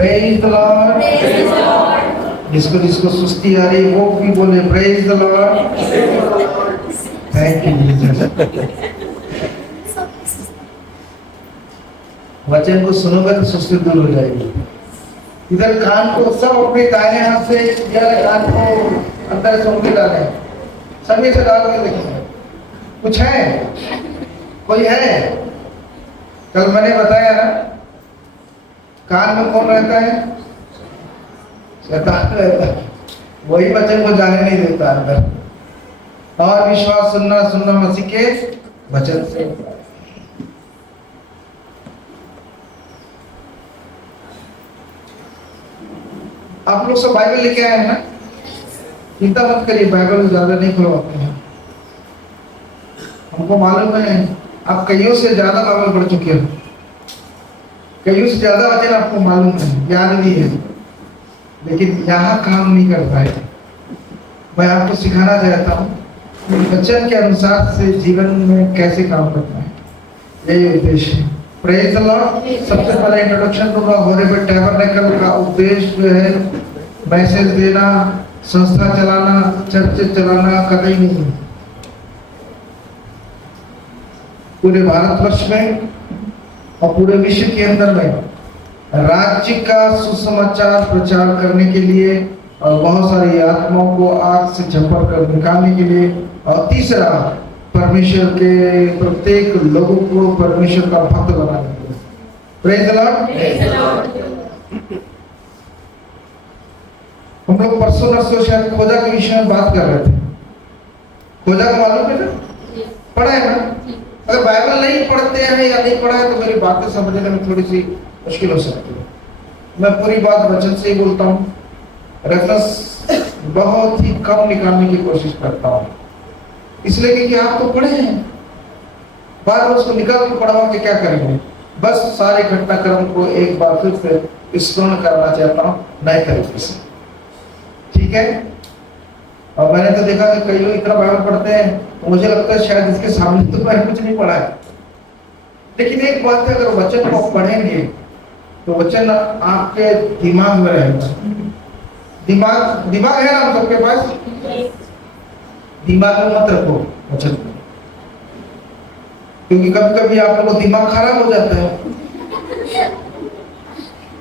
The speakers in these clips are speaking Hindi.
Praise the Lord. जिसको जिसको सुस्ती आ रही वो भी बोले praise the Lord. Thank you Jesus. वचन को सुनोगे तो सुस्ती दूर हो जाएगी। इधर कान को सब अपने दाहिने हाथ से कान को अंदर से उंगली डालें, सभी से डाल के देखेंगे। कुछ है? कोई है? कल मैंने बताया ना, कान में कौन रहता है? शैतान रहता है। वही वचन को जाने नहीं देता अंदर। और विश्वास सुनना मसीह के वचन से। आप लोग सब बाइबल लेके आए हैं ना? चिंता मत करिए, बाइबल ज्यादा नहीं खुलवाते हैं। हमको मालूम है आप कईयों से ज्यादा बाइबल पढ़ चुके हो, कईयों से ज्यादा वचन आपको मालूम है, याद भी है, लेकिन यहाँ काम नहीं कर पाए। मैं आपको सिखाना चाहता हूँ वचन के अनुसार से जीवन में कैसे काम करना है, यही उद्देश्य है। Praise the Lord. सबसे पहले इंट्रोडक्शन दूंगा। होरेबल टैबरनेकल का उद्देश्य जो है मैसेज देना, संस्था चलाना, चर्च चलाना कतई नहीं। पूरे भारतवर्ष में और पूरे विश्व के अंदर में राज्य का सुसमाचार प्रचार करने के लिए और बहुत सारी आत्माओं को आग से झपट कर निकालने के लिए, और तीसरा परमेश्वर के प्रत्येक लोगों को परमेश्वर का भक्त बनाने के लिए। Praise the Lord. हम लोग परसों नरसों शायद खोजा के विषय में बात कर रहे थे। खोजा को मालूम है ना? पढ़ा है ना? अगर बाइबल नहीं पढ़ते हैं या नहीं पढ़ा है तो मेरी बातें समझने में थोड़ी सी मुश्किल हो सकती है। मैं पूरी बात वचन से ही बोलता हूँ, रेफरेंस बहुत ही कम निकालने की कोशिश करता हूँ, इसलिए कि आप तो पढ़े हैं, बार बार उसको निकाल के पढ़वा के क्या करेंगे। बस सारे घटनाक्रम को एक बार फिर से स्मरण करना चाहता हूँ नए तरीके से, ठीक है? और मैंने तो देखा कि कई लोग इतना बाइबल पढ़ते हैं, मुझे लगता है शायद इसके सामने तो मैंने कुछ नहीं पढ़ा है। लेकिन एक बात है, अगर वचन को पढ़ेंगे तो वचन आपके दिमाग में रहेगा। दिमाग है ना हम सबके पास? दिमाग में मत रखो वचन को, क्योंकि कभी कभी आप लोगों को दिमाग खराब हो जाता है।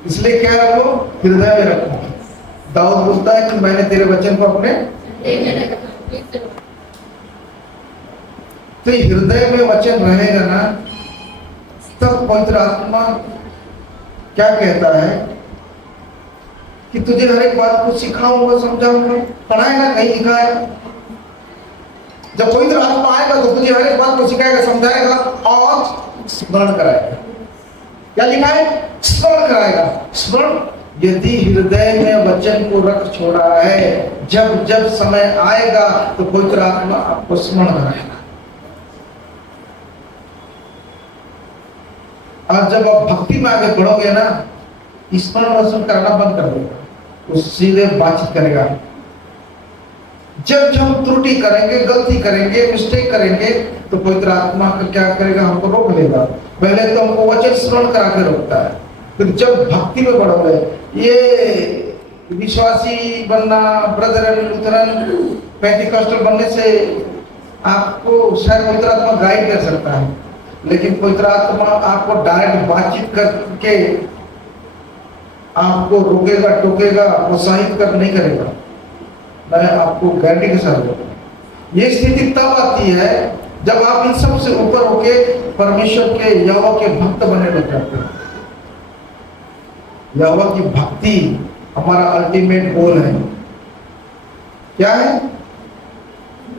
इसलिए क्या रखो? हृदय में रखो। दाऊद बोलता है कि मैंने तेरे वचन को अपने तो हृदय में वचन रहेगा ना, तब पवित्र आत्मा क्या कहता है कि तुझे हर एक बात को सिखाऊंगा, समझाऊंगा। पढ़ा है ना, कहीं लिखा है? जब पवित्र आत्मा आएगा तो तुझे हर एक बात को सिखाएगा, समझाएगा और स्मरण कराएगा। क्या लिखा है? स्मरण कराएगा। स्मरण यदि हृदय में वचन को रख छोड़ा है, जब जब समय आएगा तो पवित्र आत्मा आपको स्मरण कराएगा। और जब आप भक्ति में आगे बढ़ोगे ना, स्मरण वचन करना बंद कर देगा, वो सीधे बातचीत करेगा। जब हम त्रुटि करेंगे, गलती करेंगे, मिस्टेक करेंगे, तो पवित्र आत्मा क्या करेगा? हमको रोक लेगा। पहले तो हमको वचन स्मरण करा के रोकता है, फिर जब भक्ति में बढ़ोगे, ये विश्वासी बनना, ब्रदरन, लूथरन, पेंटिकॉस्टल बनने से आपको शायद पवित्र आत्मा गाइड कर सकता है, लेकिन पवित्र आत्मा आपको डायरेक्ट बातचीत करके आपको रोकेगा, टोकेगा, प्रोत्साहित कर नहीं करेगा। मैं आपको गारंटी के साथ बोलूं, ये स्थिति तब आती है जब आप इन सब से ऊपर होके परमेश्वर के यहोवा के भक्त बने लग जाते हैं। यहोवा की भक्ति हमारा अल्टीमेट गोल है। क्या है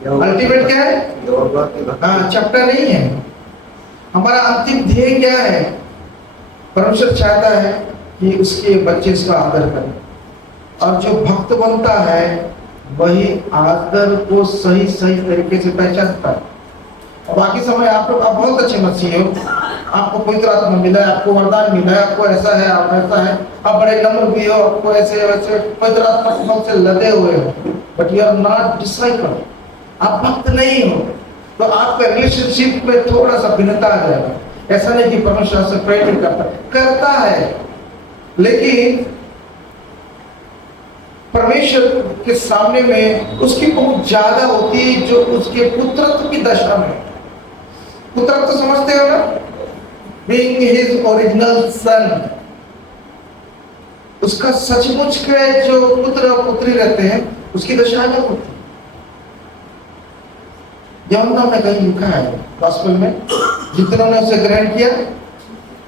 अल्टीमेट? क्या है? हाँ, चैप्टर नहीं है। हमारा अंतिम ध्येय क्या है? परमेश्वर चाहता है कि उसके बच्चे इसका आदर करें, और जो भक्त बनता है वही आदर को सही सही तरीके से पहचानता है। और बाकी समय आप लोग आप बहुत अच्छे मसीह हो, आपको पवित्र आत्मा मिला है, आपको वरदान मिला है, आपको ऐसा है, आप ऐसा है, आप बड़े नम्र भी हो, आपको ऐसे वैसे पवित्र आत्मा से लदे हुए हो, but you are not disciple. आप भक्त नहीं हो, तो आपका रिलेशनशिप में थोड़ा सा भिन्नता आ जाएगा। ऐसा नहीं कि परमेश्वर से प्रेरित करता है, लेकिन परमेश्वर के सामने में उसकी बहुत ज्यादा होती है जो उसके पुत्रत्व की दशा में। पुत्रत्व समझते हो ना, बीइंग हिज ओरिजिनल सन, उसका सचमुच के जो पुत्र और पुत्री रहते हैं उसकी दशा अलग होती है। यूहन्ना में कहीं लिखा है गॉस्पेल में, जितनों ने उसे ग्रहण किया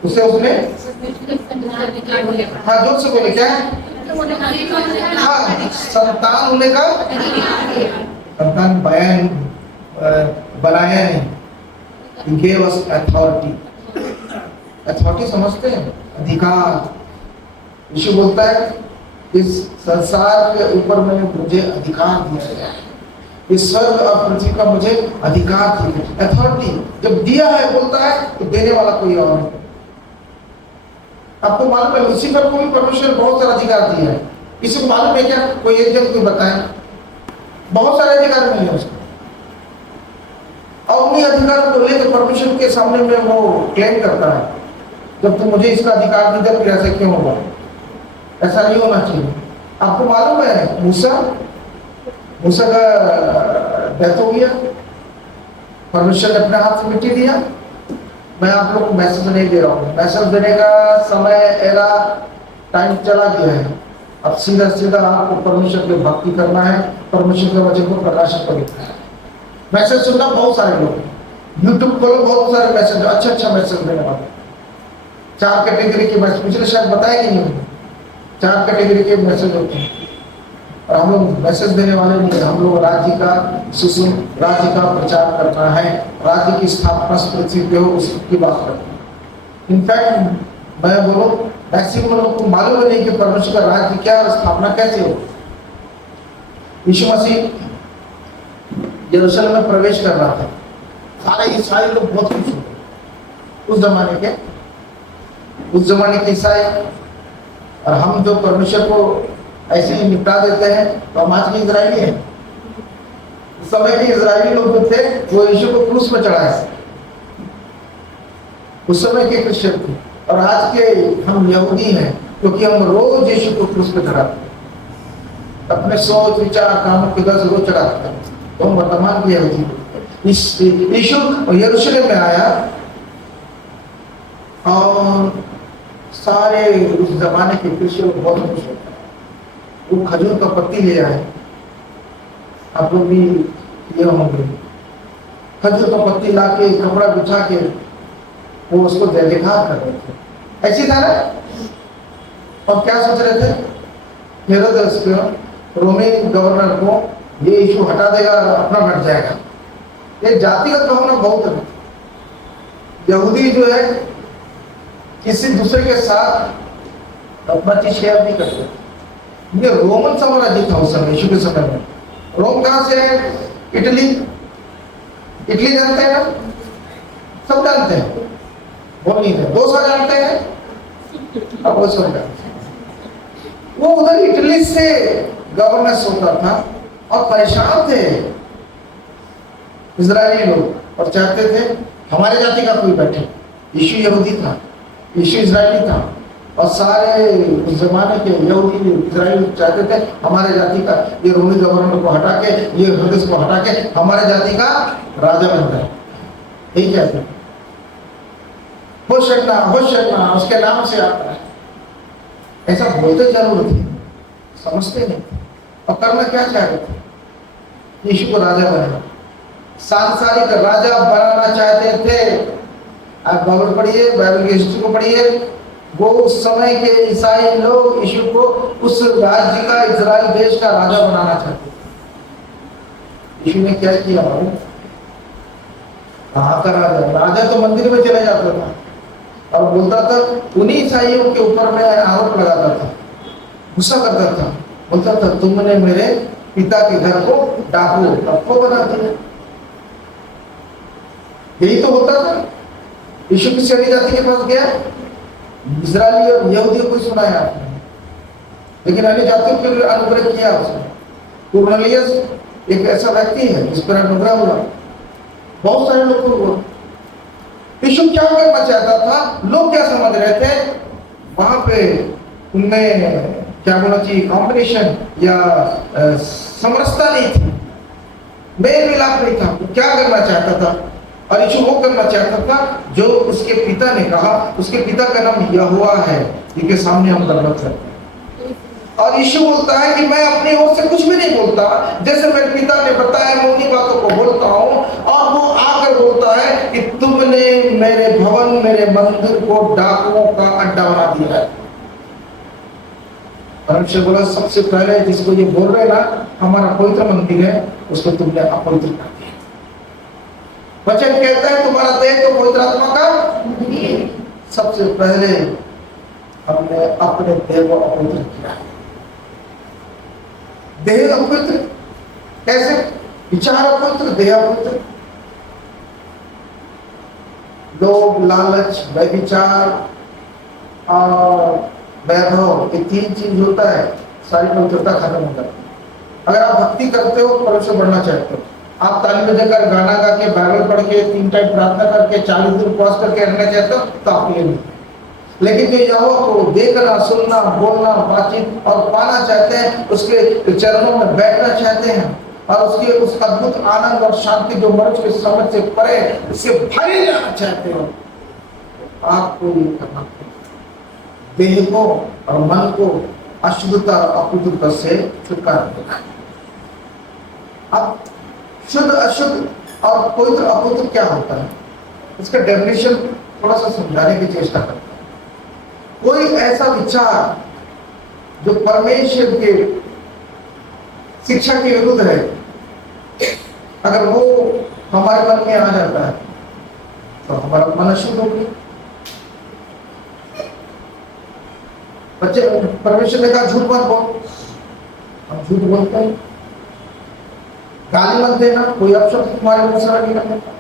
उसे उसने, हाँ जोर से बोले, क्या है? हाँ, संतान होने का, संतान बयान बनाया नहीं, He gave us authority। Authority समझते हैं? अधिकार। यीशु बोलता है इस संसार के ऊपर में मुझे अधिकार दिया गया है, इस स्वर्ग और पृथ्वी का मुझे अधिकार दिया है। अथॉरिटी जब दिया है बोलता है तो देने वाला कोई और नहीं। आपको मालूम है लूसीफर को भी परमेश्वर बहुत सारा अधिकार दिया है। किसी को मालूम है क्या? कोई एक जन कोई बताए, बहुत सारे अधिकार मिले उसको, और उन्हीं अधिकारों को लेकर परमेश्वर के सामने में वो क्लेम करता है, जब तुम मुझे इसका अधिकार नहीं दिया फिर ऐसा क्यों होगा? ऐसा नहीं होना चाहिए। आपको मालूम है मूसा का डेथ हो गया, परमेश्वर ने अपने हाथ से मिट्टी दिया। मैं आप लोग को मैसेज नहीं दे रहा हूँ, मैसेज देने का समय एरा टाइम चला गया है। अब सीधा सीधा आपको परमेश्वर की भक्ति करना है, परमेश्वर के वचन को प्रकाशित करना है। मैसेज सुनना बहुत सारे लोग यूट्यूब खोलो, बहुत सारे मैसेज, अच्छा मैसेज देने वाले। 4 कैटेगरी के मैसेज, पिछले शायद बताया कि नहीं, 4 कैटेगरी के मैसेज होते हैं, और हम लोग मैसेज देने वाले नहीं, हम लोग राज्य का प्रचार करना है, राज्य की स्थापना पृथ्वी पे हो उसकी बात करना है। इनफैक्ट मैं बोलो मैक्सिमम लोगों को मालूम नहीं कि परमेश्वर का राज्य क्या और स्थापना कैसे हो। यीशु मसीह यरूशलेम में प्रवेश कर रहा था, सारे ईसाई लोग बहुत खुश हुए। उस जमाने के ईसाई, और हम जो परमेश्वर को ऐसे ही निपटा देते हैं तो हम आज के इजरायली हैं। उस समय के इजरायली लोग जो थे वो यीशु को क्रूस पर चढ़ाए, उस समय के क्रिश्चियन थे, और आज के हम यहूदी हैं क्योंकि हम रोज यीशु को क्रूस पर चढ़ाते हैं, अपने सोच विचार कामों के दस रोज चढ़ाते हैं। तो वर्तमान की यहूदी यीशु यरूशलेम में आया, और सारे उस जमाने के क्रिश्चियन बहुत खुश होते हैं। वो खजूर का पत्ती ले आए, आप लोग भी ये होंगे, खजूर का पत्ती ला के कपड़ा बिछा के वो उसको जयकार कर रहे थे, ऐसी था ना। और क्या सोच रहे थे? हेरोदेस को, रोमी गवर्नर को, ये इशू हटा देगा, अपना बढ़ जाएगा। ये जातिगत भावना बहुत है। यहूदी जो है किसी दूसरे के साथ अपना चीज शेयर नहीं करते। ये रोमन साम्राज्य था उस समय, यीशु के समय में। रोम कहाँ से है? इटली जानते हैं ना, सब जानते हैं, वो नहीं थे, 2 साल जानते हैं, अब वो सब जानते हैं। वो उधर इटली से गवर्नेंस होता था और परेशान थे इजरायली लोग, और चाहते थे हमारे जाति का कोई बैठे। यीशु यहूदी था, यीशु इजरायली था, और सारे उस जमाने के यहूदी इजराइल चाहते थे हमारे जाति का ये रोमी गवर्नर को हटा के, ये हेरोदेस को हटा के हमारे जाति का राजा बन जाए। यही कहते हैं होशन्ना उसके नाम से आता है। ऐसा बोलते जरूर थे, समझते नहीं, और करना क्या चाहते थे? यीशु को राजा बनाना, सांसारिक राजा बनाना चाहते थे। आप बाइबल पढ़िए, बाइबल की हिस्ट्री को पढ़िए, वो उस समय के ईसाई लोग यीशु को उस राज्य का, इजराइल देश का राजा बनाना चाहते थे। यीशु ने क्या किया? कहाँ का राजा तो मंदिर में चले जाता था और बोलता था, उन्हीं ईसाइयों के ऊपर में आरोप लगाता था, गुस्सा करता था, बोलता था तुमने मेरे पिता के घर को डाकू बना दिया। यही तो होता था। यीशु की श्रेणी जाति के पास गया, इजरायली और यहूदियों को सुनाया आपने, लेकिन अन्य जातियों के लिए अनुग्रह किया उसने। कुरनेलियस एक ऐसा व्यक्ति है जिस पर अनुग्रह हुआ, बहुत सारे लोगों को हुआ। यीशु क्या करना चाहता था? लोग क्या समझ रहे थे? वहां पे उनमें क्या बोलना चाहिए, कॉम्बिनेशन या समरसता नहीं थी, मेल मिलाप नहीं था। वो क्या करना चाहता था, और यीशु वो करना चाहता था जो उसके पिता ने कहा। उसके पिता का नाम यहोवा है, जिनके सामने हम दंडवत करते हैं। और यीशु बोलता है कि मैं अपनी ओर से कुछ भी नहीं बोलता, जैसे मेरे पिता ने बताया मैं उन्हीं बातों को बोलता हूँ। और वो आकर बोलता है कि तुमने मेरे भवन, मेरे मंदिर को डाकुओं का अड्डा बना दिया है। परमेश्वर बोला सबसे पहले जिसको ये बोल रहे ना हमारा पवित्र मंदिर है, उसको तुमने अपवित्र कर दिया। वचन कहता है तुम्हारा देह तो पवित्र आत्मा का, सबसे पहले हमने अपने देह को अपवित्र किया। देह अपवित्र कैसे, विचार अपवित्र, देह अपवित्र। लोभ, लालच, व्यभिचार और वैभव, ये तीन चीज होता है, सारी पवित्रता खत्म हो जाती है। अगर आप भक्ति करते हो, परमेश्वर बढ़ना चाहते हो, आप ताली बजाकर, गाना गा के, बाइबल पढ़ के, 3 टाइम प्रार्थना करके, 40 दिन उपवास करके रहना चाहते हो, तो आपके लिए नहीं। लेकिन जो यहोवा को देखना, सुनना, बोलना, बातचीत और पाना चाहते हैं, उसके चरणों में बैठना चाहते हैं, और उसके उस अद्भुत आनंद और शांति जो मनुष्य के समझ से परे, इससे भरे जाना चाहते हो, आपको ये करना पड़ेगा। देह को और मन को अशुद्धता और अपवित्रता से छुटकारा देना। अब शुद्ध, अशुद्ध और पवित्र अपवित्र क्या होता है, इसका डेफिनेशन थोड़ा सा समझाने की चेष्टा करता है। कोई ऐसा विचार जो परमेश्वर के शिक्षा के विरुद्ध है, अगर वो हमारे मन में आ जाता है तो हमारा मन अशुद्ध हो गया। बच्चे, परमेश्वर ने कहा झूठ मत बोल, हम झूठ बोलते हैं। गाली मत देना, कोई अपशब्द तुम्हारे मुंह से नहीं निकलता,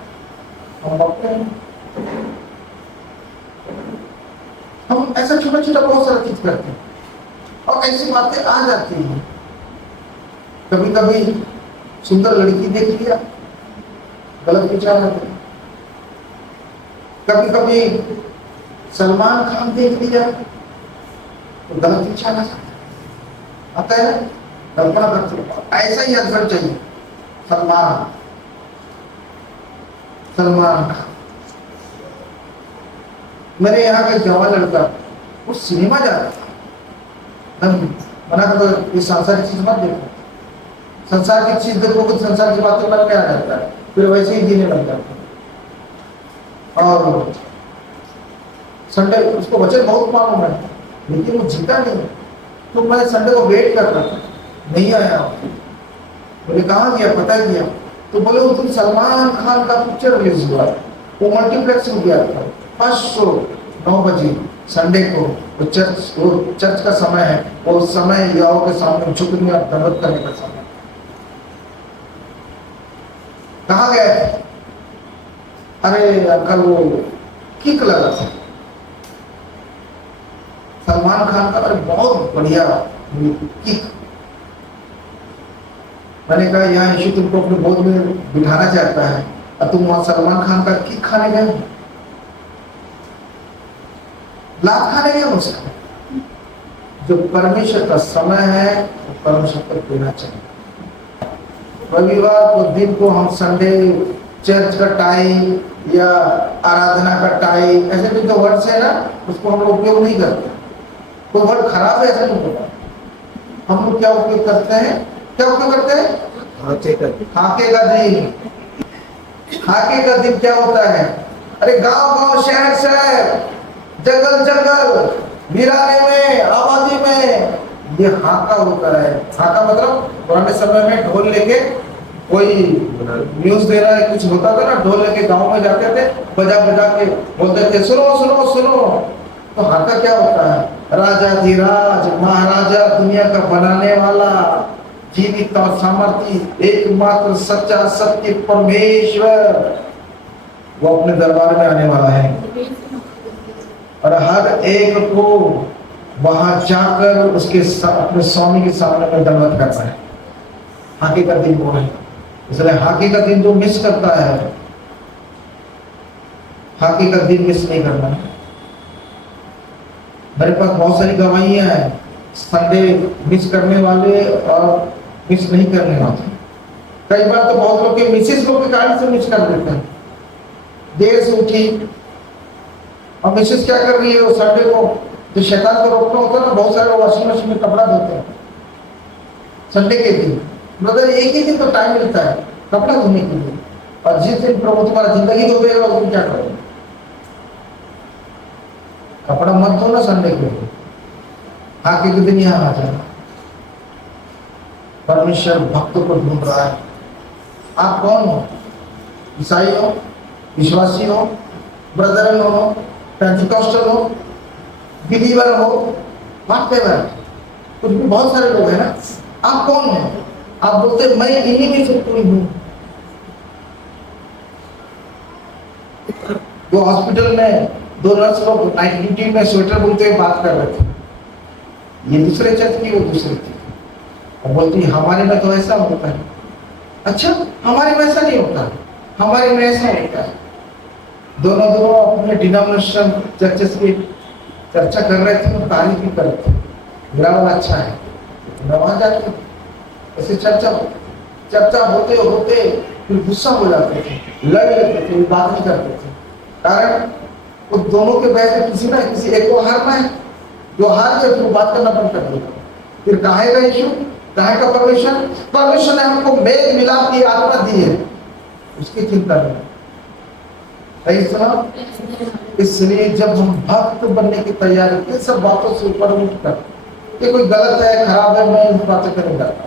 हम बोलते हैं। हम ऐसा छोटा छोटा बहुत सारा चीज करते हैं, और ऐसी बातें आ जाती हैं। कभी कभी सुंदर लड़की देख लिया, गलत विचार आते हैं। कभी कभी सलमान खान देख लिया तो गलत विचार आता है। कल्पना करते ऐसा ही हस्बैंड चाहिए, सलमान खान। मेरे यहाँ का जवान लड़का वो सिनेमा जाता था, मना करता ये सांसारिक चीज मत देखो, संसार की चीज देखो तो संसार की बातें मन में आ जाता है, फिर वैसे ही जीने लग जाता है। और संडे उसको वचन बहुत मालूम है, लेकिन वो जीता नहीं। तो मैं संडे को वेट कर रहा था, नहीं आया। बोले कहाँ गया, पता किया तो बोले उस दिन सलमान खान का पिक्चर रिलीज हुआ, वो मल्टीप्लेक्स में गया था। फर्स्ट शो 9 बजे संडे को, वो चर्च का समय है, वो समय यहोवा के सामने झुकने और दंडवत करने का समय। कहाँ गए? अरे अंकल वो किक लगा था सलमान खान का, अरे बहुत बढ़िया किक। मैंने कहा यहाँ यीशु तुमको अपने गोद में बिठाना चाहता है और तुम वहां सलमान खान का किक खाने गए, लाभ खाने गए उसका। जो परमेश्वर का समय है वो परमेश्वर को देना चाहिए। रविवार को दिन को हम संडे, चर्च का टाइम या आराधना का टाइम, ऐसे भी जो वर्ड्स है ना उसको हम लोग उपयोग नहीं करते। कोई वर्ड खराब है ऐसा नहीं होता। हम लोग क्या उपयोग करते हैं, क्या उपयोग करते हैं? हाके का दिन। हाके का दिन क्या होता है? अरे गांव गांव, शहर शहर, जंगल जंगल, वीराने में, आबादी में ये हाका होता है। हाका मतलब पुराने समय में ढोल लेके कोई न्यूज दे रहा है, कुछ होता था ना, ढोल लेके गांव में जाते थे, बजा बजा के बोलते थे सुनो सुनो सुनो। तो हाका क्या होता है? राजाधिराज, महाराजा, दुनिया का बनाने वाला, जीवित और सामर्थी एकमात्र सच्चा सत्य परमेश्वर, वो अपने दरबार में आने वाला है और हर एक को वहां जाकर उसके अपने स्वामी के सामने में दंडवत करना है। हाके का दिन वो है। इसलिए हाके का दिन जो मिस करता है, हाके का दिन मिस नहीं करना है। मेरे पास बहुत सारी गवाहियां हैं, संडे मिस करने वाले और मिस नहीं करने वाले। कई बार तो बहुत लोग के मिसेस लोग के कारण से मिस कर देते हैं। देर से उठी और मिसेस क्या कर रही है, वो संडे को जो शैतान को रोकना होता है ना, बहुत सारे लोग वॉशिंग मशीन में कपड़ा धोते हैं संडे के दिन। ब्रदर एक ही दिन तो टाइम मिलता है कपड़ा धोने के लिए, और जिस दिन प्रभु तुम्हारा जिंदगी डूबेगा उस दिन क्या करोगे? कपड़ा मत धोना संडे के लिए, आगे के दिन यहाँ आ जाना। परमेश्वर भक्तों को ढूंढ रहा है। आप कौन हो? ईसाई हो, विश्वासी हो, ब्रदरन हो, पेंटिकॉस्टल हो, बिलीवर हो, व्हाटएवर, कुछ भी बहुत सारे लोग हैं ना। आप कौन हो? आप बोलते मैं इन्हीं में से कोई हूं। जो हॉस्पिटल में दो नर्स लोग नाइट ड्यूटी में स्वेटर बोलते हुए बात कर रहे थे, ये दूसरे चर्च की, वो दूसरे थी, और बोलती हमारे में तो ऐसा होता है। अच्छा, हमारे में ऐसा नहीं होता, हमारे में ऐसा होता है। दोनों अपने डिनोमिनेशन चर्चेस की चर्चा कर रहे थे और तारीफ भी कर रहे थे, मेरा वाला अच्छा है। वहां जाके ऐसे चर्चा होते होते फिर गुस्सा हो जाते थे, लड़ लेते थे, बात नहीं करते थे। कारण वो दोनों के बहस में किसी ना किसी एक को हारना है, जो हार गया फिर बात करना बंद कर देगा। फिर काहे का इश्यू, काहे का परमेश्वर ने हमको मेल मिलाप की आत्मा दी है, उसकी चिंता नहीं। सही सुना? इसलिए जब हम भक्त बनने की तैयारी इन सब बातों से ऊपर उठकर, ये कोई गलत है खराब है मैं इस बातें नहीं करता,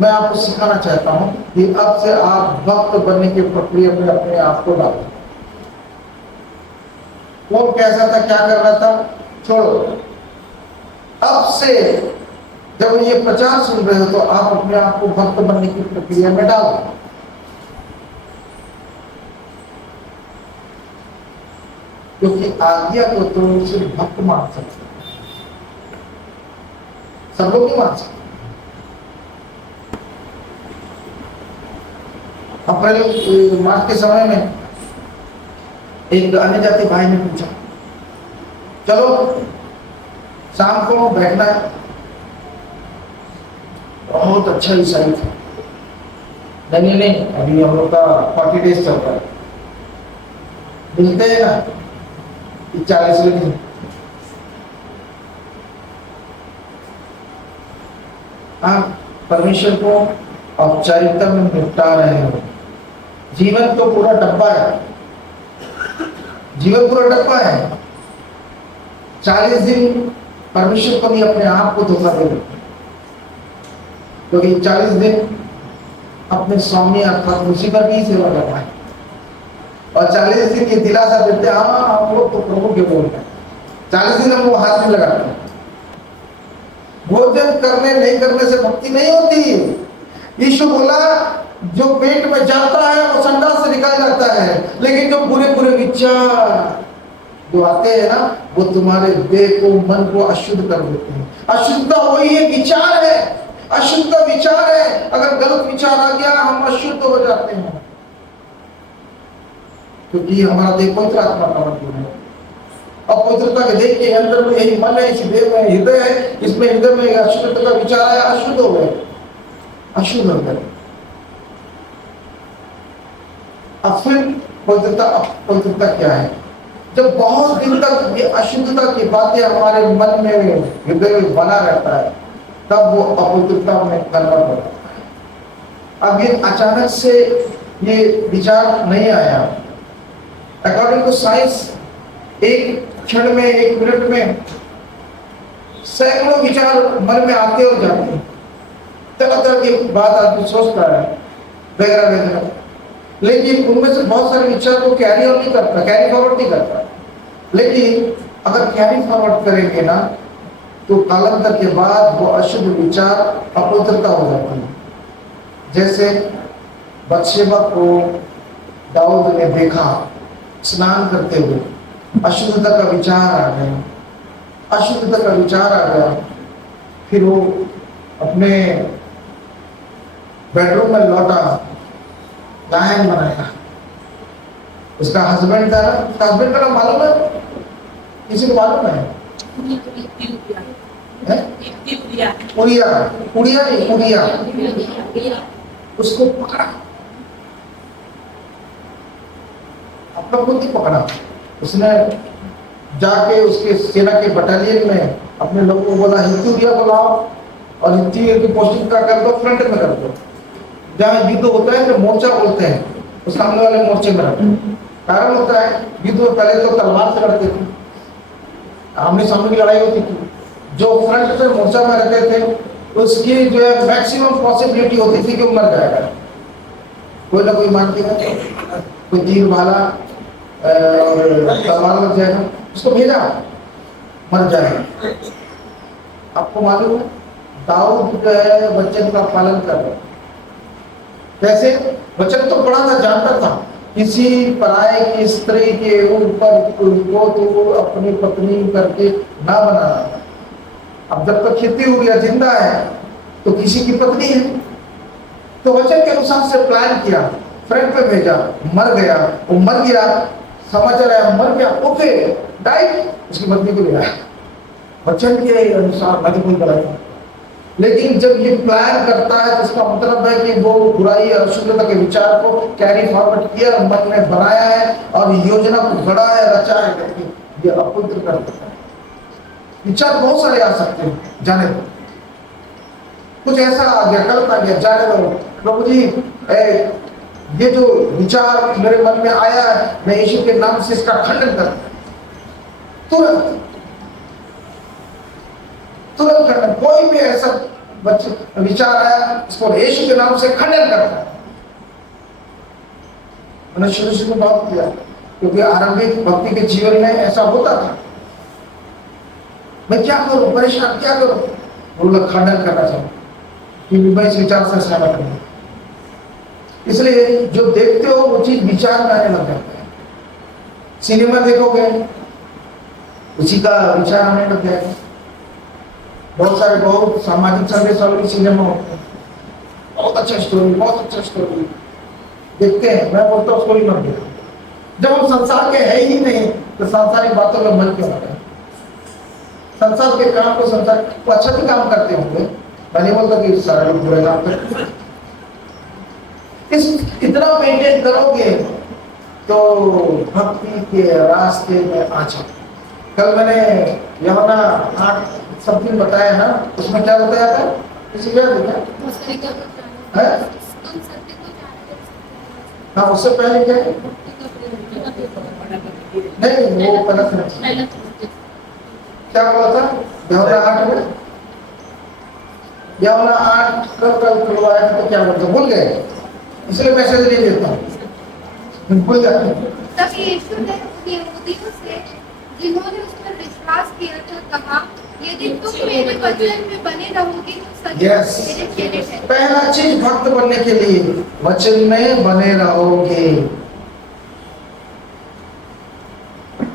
मैं आपको सिखाना चाहता हूं कि अब से आप भक्त बनने की प्रक्रिया में अपने आप को डालें। कौन कैसा था, क्या कर रहा था, छोड़ो। अब से जब ये प्रचार सुन रहे हो तो आप अपने आप को भक्त बनने की प्रक्रिया में डालो। क्योंकि आज्ञा को तो सिर्फ भक्त मान सकते, सब लोग नहीं मान सकते। अप्रैल मार्च के समय में एक अन्य जाति भाई ने पूछा, चलो शाम को बैठना है। बहुत अच्छा ईसाई था। नहीं, अभी हम लोग का 40 डेज चलता है, मिलते हैं ना 40वें दिन। आप परमेश्वर को औपचारिकता में निपटा रहे हो। जीवन तो पूरा डब्बा है, जीवन पूरा डब्बा है। 40 दिन परमेश्वर को नहीं, अपने आप को धोखा दे रहे, क्योंकि 40 दिन अपने स्वामी अर्थात उसी पर भी सेवा करना है, और 40 दिन ये दिलासा देते हाँ हम लोग तो प्रभु के बोल रहे हैं। 40 दिन हम लोग हाथ में लगाते हैं। भोजन करने नहीं करने से भक्ति नहीं होती। यीशु बोला जो पेट में जाता है वो संडास से निकल जाता है, लेकिन जो बुरे बुरे विचार जो आते हैं ना वो तुम्हारे देह को, मन को अशुद्ध कर देते हैं। अशुद्धता वही है, विचार है, अशुद्ध विचार है। अगर गलत विचार आ गया हम अशुद्ध हो जाते हैं, क्योंकि हमारा देह पवित्र आत्मा का मंदिर है। और पवित्रता के देह के अंदर में यही मन है, इसी देह में हृदय है, इसमें हृदय में अशुद्धता का विचार आया, अशुद्ध हो गए, अशुद्ध हो गए। अब फिर पवित्रता क्या है? जब बहुत दिन तक ये अशुद्धता की बातें हमारे मन में, हृदय में बना रहता है, तब वो अपवित्रता में कन्वर्ट होता है। अब ये अचानक से ये विचार नहीं आया। अकॉर्डिंग टू साइंस एक क्षण में, एक मिनट में सैकड़ों विचार मन में आते और जाते हैं। तरह तरह की बात आदमी सोचता है वगैरह वगैरह, लेकिन उनमें से बहुत सारे विचार को कैरी ऑन नहीं करता, कैरी फॉरवर्ड नहीं करता। लेकिन अगर कैरी फॉरवर्ड करेंगे ना तो कालांतर के बाद वो अशुद्ध विचार अपवित्रता हो जाती है। जैसे बत्शेबा को दाऊद ने देखा स्नान करते हुए, अशुद्धता का विचार आ गया, अशुद्धता का विचार आ गया। फिर वो अपने बेडरूम में लौटा, लायन बनाया। उसका हस्बैंड था ना, उसका हस्बैंड का नाम मालूम है? किसी को मालूम है? उड़िया, उड़िया नहीं, उड़िया, उसको पकड़ा, अपना खुद ही पकड़ा। उसने जाके उसके सेना के बटालियन में अपने लोगों को बोला हितूरिया बुलाओ और हितूरिया की पोस्टिंग का कर दो, फ्रंट में कर दो। जहाँ युद्ध होता है तो मोर्चा बोलते हैं, तो सामने वाले मोर्चे में रखो। कारण होता है युद्ध में पहले तो तलवार से लड़ते थे, आमने सामने की लड़ाई होती थी। जो फ्रंट पे मोर्चा में रहते थे उसकी जो है मैक्सिमम पॉसिबिलिटी होती थी कि वो मर जाएगा, कोई ना कोई मार देगा, कोई तीर भाला और तलवार लग जाएगा, उसको भेजा मर जाएगा। आपको मालूम है दाऊद जो है वचन का पालन कर रहे, कैसे? वचन तो पढ़ा था, जानता था किसी पराये की स्त्री के ऊपर उनको तो अपनी पत्नी करके ना बनाना। अब जब तक खेती हो गया, जिंदा है तो किसी की पत्नी है, तो वचन के अनुसार से प्लान किया, फ्रंट पे भेजा, मर गया, वो मर गया, समाचार आया मर गया, ओके डाइट, उसकी पत्नी को ले आया वचन के अनुसार, ना कोई गलत। लेकिन जब ये प्लान करता है तो इसका मतलब है कि वो बुराई और अशुद्धता के विचार को कैरी फॉरवर्ड किया, मन में बनाया है और योजना को गढ़ा है, रचा है, ये अपवित्र कर देता है। विचार बहुत सारे आ सकते हैं, जाने दो। कुछ ऐसा आ गया, गलत आ गया, जाने दो। प्रभु जी ये जो विचार मेरे मन में आया है, मैं यीशु के नाम से इसका खंडन करता हूं, तुरंत तुरंत खंडन। कोई भी ऐसा विचार आया, इसको यीशु के नाम से खंडन करता है। मैंने शुरू में बहुत किया, क्योंकि आरंभिक भक्ति के जीवन में ऐसा होता था। मैं क्या करूं, परेशान क्या करूं, वो लोग खंडन करना चाहूँ क्योंकि मैं इस विचार से सहमत नहीं। इसलिए जो देखते हो वो चीज विचार में आने लग जाता है। सिनेमा देखोगे उसी का विचार आने लग जाएगा। बहुत सारे बहुत सामाजिक संदेश वाले भी सिनेमा होते हैं, बहुत अच्छा स्टोरी, बहुत अच्छा स्टोरी देखते हैं। मैं बोलता हूँ स्टोरी मत देखो, जब हम संसार के है ही नहीं तो सांसारिक बातों में मन क्यों लगा? संसार के काम को संसार को अच्छा भी काम करते होंगे, मैं नहीं बोलता कि सारे लोग बुरे काम करते। इस इतना मेंटेन करोगे तो भक्ति के रास्ते में आ जाओ। कल मैंने यूहन्ना 8 समथिंग बताया ना, उसमें क्या बताया था? किसी क्या देखा? हाँ, उससे पहले क्या है? नहीं, वो पहले क्या बोला था? यूहन्ना 8 में, यूहन्ना 8 कल खुलवाया था तो क्या बोलते भूल गए, इसलिए मैसेज नहीं देता हूँ, भूल जाते हैं। तब यीशु ने यहूदियों से जिन्होंने उस पर विश्वास किया था कहा, यदि तुम मेरे वचन में बने रहोगे तो सच मेरे चेले हैं। पहला चीज भक्त बनने के लिए वचन में बने रहोगे।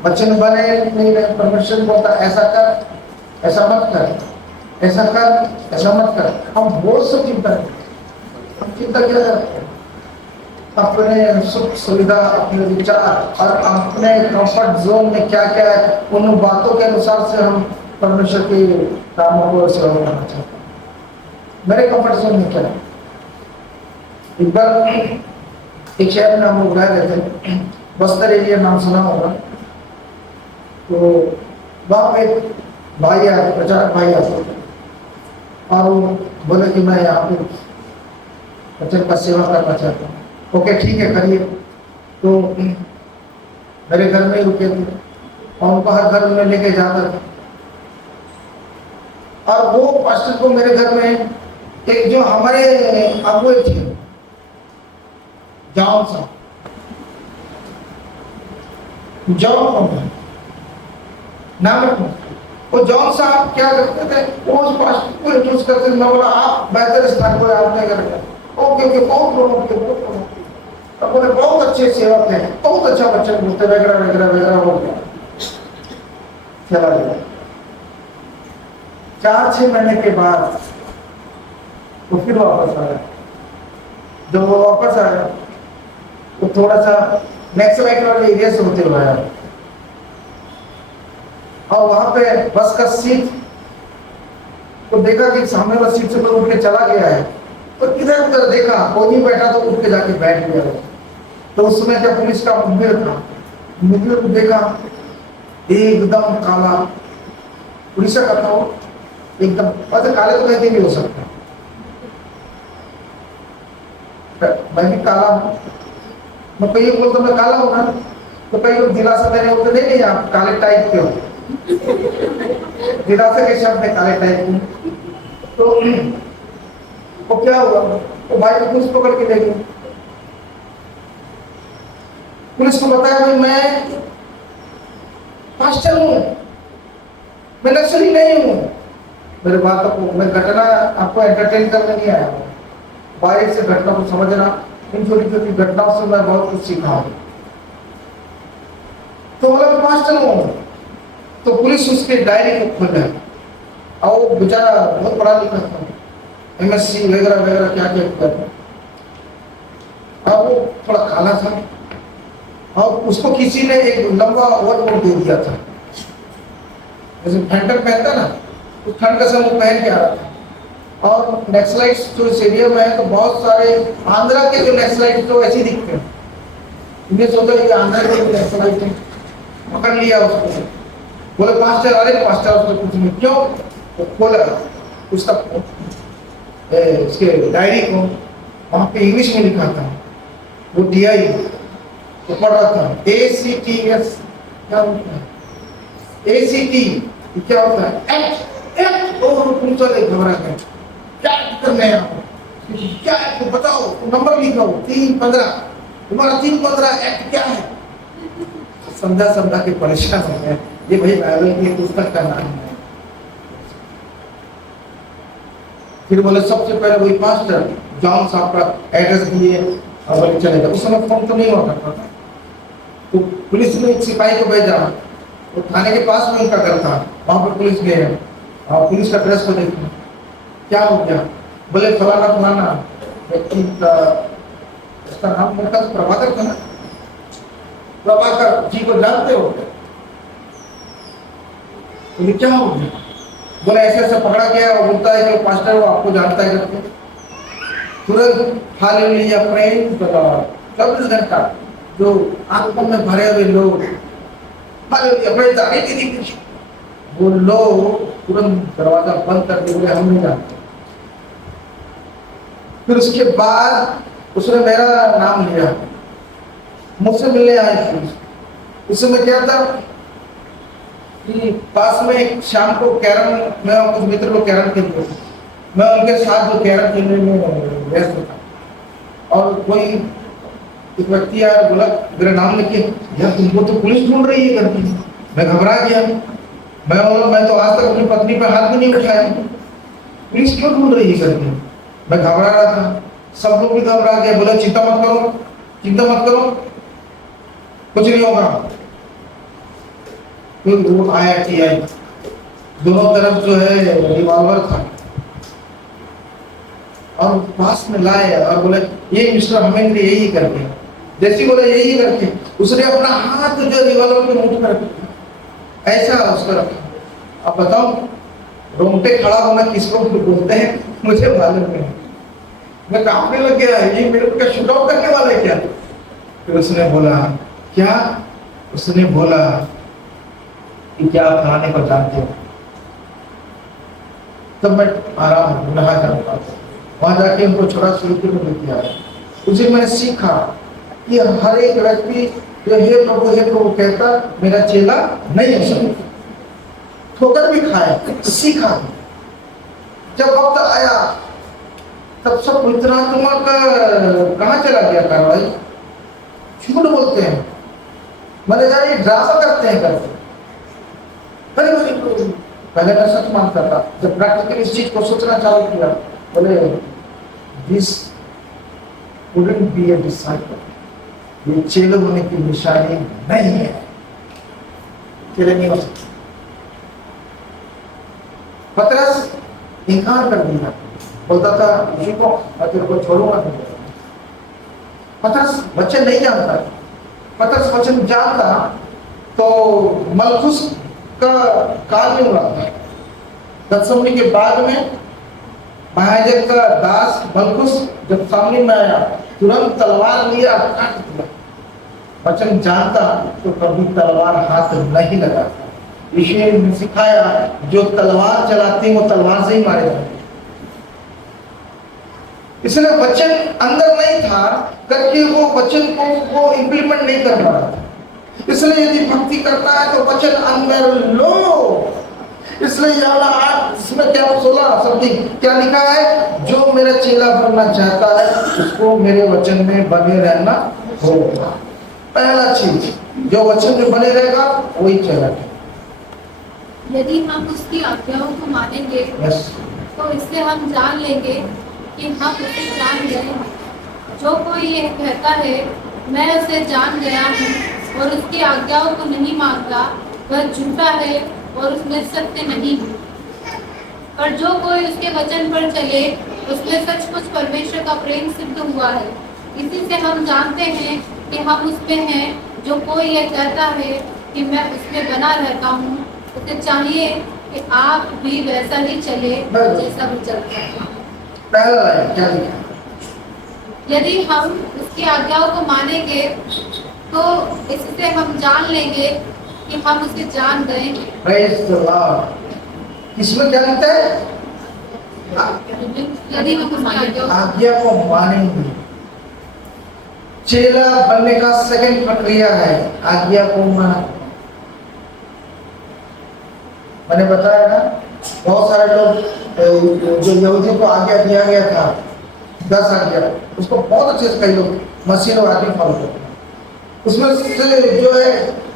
वचन बने नहीं रहे, परमेश्वर बोलता ऐसा कर, ऐसा मत कर, ऐसा कर, ऐसा मत कर। हम बहुत सब चिंता करते हैं। हम चिंता क्या करते हैं? अपने सुख सुविधा, अपने विचार और अपने कंफर्ट जोन में क्या क्या है, उन बातों के अनुसार से हम परमेश्वर के कामों को सेवा करना चाहते हैं। मेरे कंफर्ट जोन में क्या है? एक बार एक शहर में हम लोग रह रहे थे, बस्तर एरिया नाम सुना होगा। तो वहाँ पे एक भाई आए, प्रचारक भाई आते थे और वो बोले कि मैं यहाँ पे वचन का सेवा करना चाहता हूँ। ओके ठीक है, करिए। तो मेरे घर में रुके थे और उनको हर घर में लेके जाता था। और वो पास्टर को मेरे घर में एक जो हमारे अगुए थे, जॉन साहब, जॉन नाम, वो जॉन साहब क्या करते थे, वो उस पास्टर को इंट्रोड्यूस करते थे। मैं बोला आप बेहतर स्थान को आपने कर ओके ओके, बहुत प्रमोट किया, बहुत प्रमोट किया। अब बोले बहुत अच्छे सेवक हैं, बहुत अच्छा बच्चा बोलते वगैरह वगैरह वगैरह हो गया, चला गया। 4-6 महीने के बाद वो फिर वापस आया। जब वो वापस आया वो थोड़ा सा नेक्स्ट लाइट वाले एरिया से होते हुए आया और वहां पे बस का सीट तो देखा कि सामने वाला सीट से कोई उठ के चला गया है, तो इधर उधर देखा कोई नहीं बैठा तो उठ के जाके बैठ गया। तो उस समय क्या पुलिस का मुखबिर था, मुखबिर को देखा एकदम काला, पुलिस का था वो एकदम, वैसे काले तो कहते भी हो सकते हैं, मैं भी काला हूँ, मैं कई बोलता मैं काला हूँ ना, तो कई लोग दिलासा देने होते नहीं नहीं आप काले टाइप के हो, दिलासा के शब्द है काले टाइप के। तो क्या हुआ, तो भाई को पुलिस पकड़ के ले गई। पुलिस को बताया भाई मैं पास्टर हूँ, मैं नक्सली नहीं हूँ। मेरे बात को मैं घटना आपको एंटरटेन करने नहीं आया हूँ, बाहर से घटना को समझना, इन छोटी छोटी घटनाओं से मैं बहुत कुछ सीखा हूँ। तो बोला पास्टर हूँ, तो पुलिस उसके डायरी को खोला और वो बेचारा बहुत पढ़ा लिखा था, MSc वगैरह वगैरह क्या क्या करता, अब वो थोड़ा काला था और उसको किसी ने एक लंबा ओवरकोट दे दिया था, जैसे ठंडक पहनता ना, उस ठंड का समय पहन के आ रहा था। और नक्सलाइट्स जो इस एरिया में है तो बहुत सारे आंध्रा के जो नक्सलाइट्स तो ऐसे ही दिखते हैं, इन्हें सोचा कि आंध्रा के जो नक्सलाइट हैं, पकड़ लिया उसको, बोले पास्टर, अरे पास्टर उसको कुछ नहीं, क्यों? तो खोला उसका उसके डायरी को, वहाँ पे इंग्लिश में लिखा था, वो DI तो पढ़ रहा था, ACTS क्या होता है, ACT क्या होता है, एक्ट पुलिस वाले घबरा गए, क्या करने हैं आप, क्या है बताओ, नंबर लिखो 315, तुम्हारा 315 एक्ट क्या है? समझा समझा के परेशान हो गए, ये भाई बाइबल की पुस्तक का नाम है। फिर बोले सबसे पहले वही पास्टर जॉन साहब का एड्रेस दिए और बोले चलेगा, उस समय फोन तो नहीं हुआ करता था, तो पुलिस ने एक सिपाही को भेजा, वो थाने के पास में उनका घर था, वहां पर पुलिस गए और पुलिस का ड्रेस को देखा, क्या हो गया? बोले फलाना फलाना व्यक्ति का, उसका नाम मेरे पास प्रभाकर था ना, प्रभाकर जी को जानते हो? बोले क्या हो गया? बोले ऐसे ऐसे पकड़ा गया और बोलता है कि पास्टर वो आपको जानता है करके। तुरंत हालेलुया प्रेज द लॉर्ड, 24 घंटा जो आत्मा में भरे हुए लोग हालेलुया प्रेज द लॉर्ड, वो लोग तुरंत दरवाजा बंद कर दिए, बोले हम नहीं जानते। फिर उसके बाद उसने मेरा नाम लिया, मुझसे मिलने आई थी। उस समय क्या था कि पास में एक शाम को कैरम, मैं और कुछ मित्र लोग कैरम खेलते थे, मैं उनके साथ जो कैरम खेलने में व्यस्त था, और कोई एक व्यक्ति आया, बोला मेरा नाम लिखे, यार तुमको तो पुलिस ढूंढ रही है करके। मैं घबरा गया, मैं बोला मैं तो आज तक अपनी पत्नी पे हाथ भी नहीं उठाया, पुलिस क्यों ढूंढ रही है करके। मैं घबरा रहा था, सब लोग भी घबरा गए, बोला चिंता मत करो, चिंता मत करो, कुछ नहीं होगा। फिर वो आया TI, दोनों तरफ जो है रिवॉल्वर था, और पास में लाए और बोले ये मिस्टर हमें यही करके, जैसे बोले यही करके उसने अपना हाथ जो रिवॉल्वर पे मुठ कर ऐसा उसका रखा। अब बताओ रोंगटे खड़ा होना किसको बोलते हैं मुझे मालूम नहीं, मैं कांपने लग गया, ये मेरे को क्या शूट आउट करने वाला है क्या? फिर उसने बोला क्या, उसने बोला कि क्या आप खाने को जानते हो? तब मैं आराम रहा करता, वहां जाके उनको छोड़ा शुरू किया। उसे मैंने सीखा कि हर एक व्यक्ति जो हे प्रभु कहता मेरा चेला नहीं हो सकता, ठोकर भी खाए, सीखा। जब वक्त आया तब सब पुत्रा का कहाँ चला गया कार्रवाई, झूठ बोलते हैं, मैंने कहा ये ड्रामा करते हैं करते। पहले मैं सच मानता था, जब प्रैक्टिकल इस चीज को सोचना चालू किया, बोले this wouldn't be a disciple, ये चेले होने की निशानी नहीं है, चेले नहीं हो सकते। पतरस इनकार कर दिया, बोलता था यीशु को मैं तेरे को छोड़ूंगा नहीं। पतरस वचन नहीं जानता, पतरस वचन जानता तो मलखुस का काल नहीं हुआ था। गतसमनी के बाद में महायाजक का दास मलकुस जब सामने में आया, तुरंत तलवार लिया, काट दिया। वचन जानता तो कभी तलवार हाथ नहीं लगाता। यीशु ने सिखाया जो तलवार चलाते हैं वो तलवार से ही मारे जाते हैं। इसलिए वचन अंदर नहीं था करके वो वचन को वो इंप्लीमेंट नहीं कर पा रहा था। इसलिए यदि भक्ति करता है तो वचन अंदर लो। इसलिए यहोवा 8 इसमें क्या 16 समथिंग क्या लिखा है, जो मेरा चेला बनना चाहता है उसको मेरे वचन में बने रहना होगा। पहला चीज जो वचन में बने रहेगा वही चेला है। यदि हम उसकी आज्ञाओं को मानेंगे तो इससे हम जान लेंगे कि हम उसे जान गए हैं। जो कोई ये कहता है मैं उसे जान गया हूँ और उसकी आज्ञाओं को नहीं मानता, वह झूठा है और उसमें सत्य नहीं है। पर जो कोई उसके वचन पर चले उसमें सचमुच परमेश्वर का प्रेम सिद्ध हुआ है। इसी से हम जानते हैं कि हम उसमें हैं। जो कोई ये कहता है कि मैं उसमें बना रहता हूँ, उसे चाहिए कि आप भी वैसा ही चले जैसा वो चलता है। पहला लाइन क्या लिखा? यदि हम उसकी आज्ञाओं को मानेंगे तो इससे हम जान लेंगे कि हम उसे जान गए हैं। Praise the Lord। इसमें क्या लिखता है? यदि हम उसकी आज्ञा को मानेंगे। चेला बनने का सेकंड प्रक्रिया है आज्ञा को मानना। मैंने बताया ना, बहुत सारे लोग जो यहूदियों को आज्ञा दिया गया था 10 आज्ञा, उसको बहुत अच्छे से कई लोग मसीह लोग आगे फॉलो करते हैं। उसमें से जो है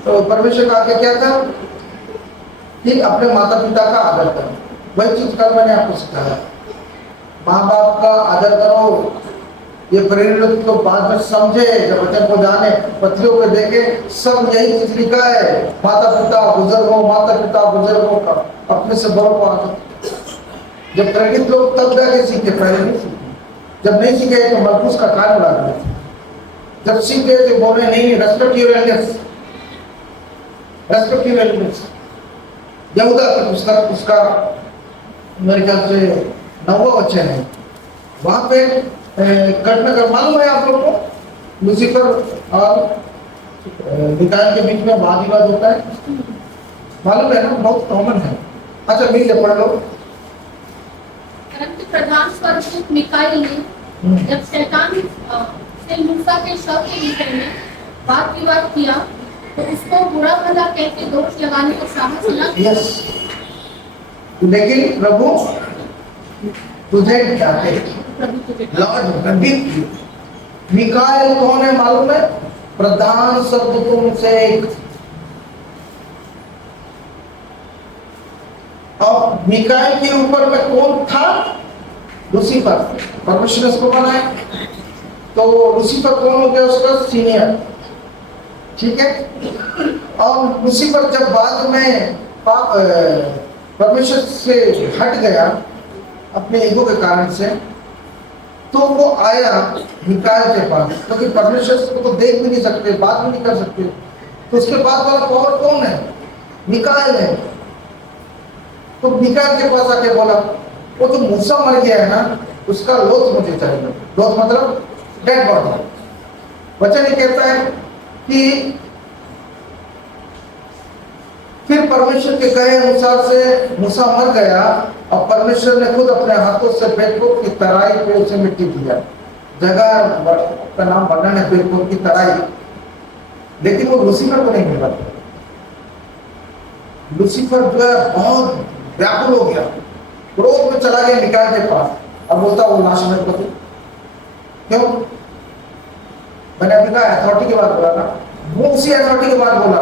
तो परमेश्वर का आज्ञा क्या था कि अपने माता पिता का आदर करो। वही चीज कल मैंने आपको सिखाया, माँ बाप का आदर करो। ये प्रेरित तो बाद में समझे, जब वचन को जाने, पत्रियों को देखे, सब यही चीज लिखा है। माता पिता बुजुर्गों का अपने से बड़ों को आदर। जब प्रेरित लोग तब जाके सीखे, पहले नहीं सीखे। जब नहीं सीखे तो मलकुस का कान उड़ा दिया। जब सीख गए तो बोले नहीं, respect your elders, respect your elders. यहूदा उसका मेरे ख्याल से 9वां वचन है। वहां पे घटना का मालूम है आप लोग को? लूसीफर और मिकाएल के बीच में वाद विवाद होता है, मालूम है ना? बहुत कॉमन है। अच्छा मिल ले पढ़ लो। परंतु प्रधान स्वर्गदूत मिकाएल ने जब शैतान से मूसा के शव के विषय में वाद विवाद किया तो उसको बुरा भला कहते दोष लगाने को साहस न किया। यस, लेकिन प्रभु तुझे कहते लॉर्ड रिबीक यू। मिकाएल कौन है मालूम है? प्रधान स्वर्गदूतों में से एक। और मिकाएल के ऊपर में कौन था? लूसीफर। परमेश्वर ने उसको बनाया, तो लूसीफर कौन हो गया? उसका सीनियर। ठीक है। और लूसीफर जब बाद में परमेश्वर से हट गया अपने ईगो के कारण से, तो वो आया मिकाएल के पास, क्योंकि तो परमेश्वर को तो देख भी नहीं सकते, बात भी नहीं कर सकते। तो उसके बाद वाला पावर कौन है? मिकाएल है। तो मिकाएल के पास आके बोला, वो तो मूसा मर गया है ना, उसका लोथ मुझे चाहिए। लोथ मतलब डेड बॉडी। वचन ये कहता है कि फिर परमेश्वर के कहे अनुसार से मूसा मर गया और परमेश्वर ने खुद अपने हाथों से बेतपुर की तराई पे उसे मिट्टी दिया। जगह का नाम वर्णन है बेतपुर की तराई। लेकिन वो लूसीफर को नहीं मिला। लूसीफर जो है बहुत व्याकुल हो गया, क्रोध में चला गया मिकाएल के पास। अब बोलता वो लाश में को क्यों? मैंने अभी कहा अथॉरिटी के बाद बोला ना, वो उसी अथॉरिटी के बाद बोला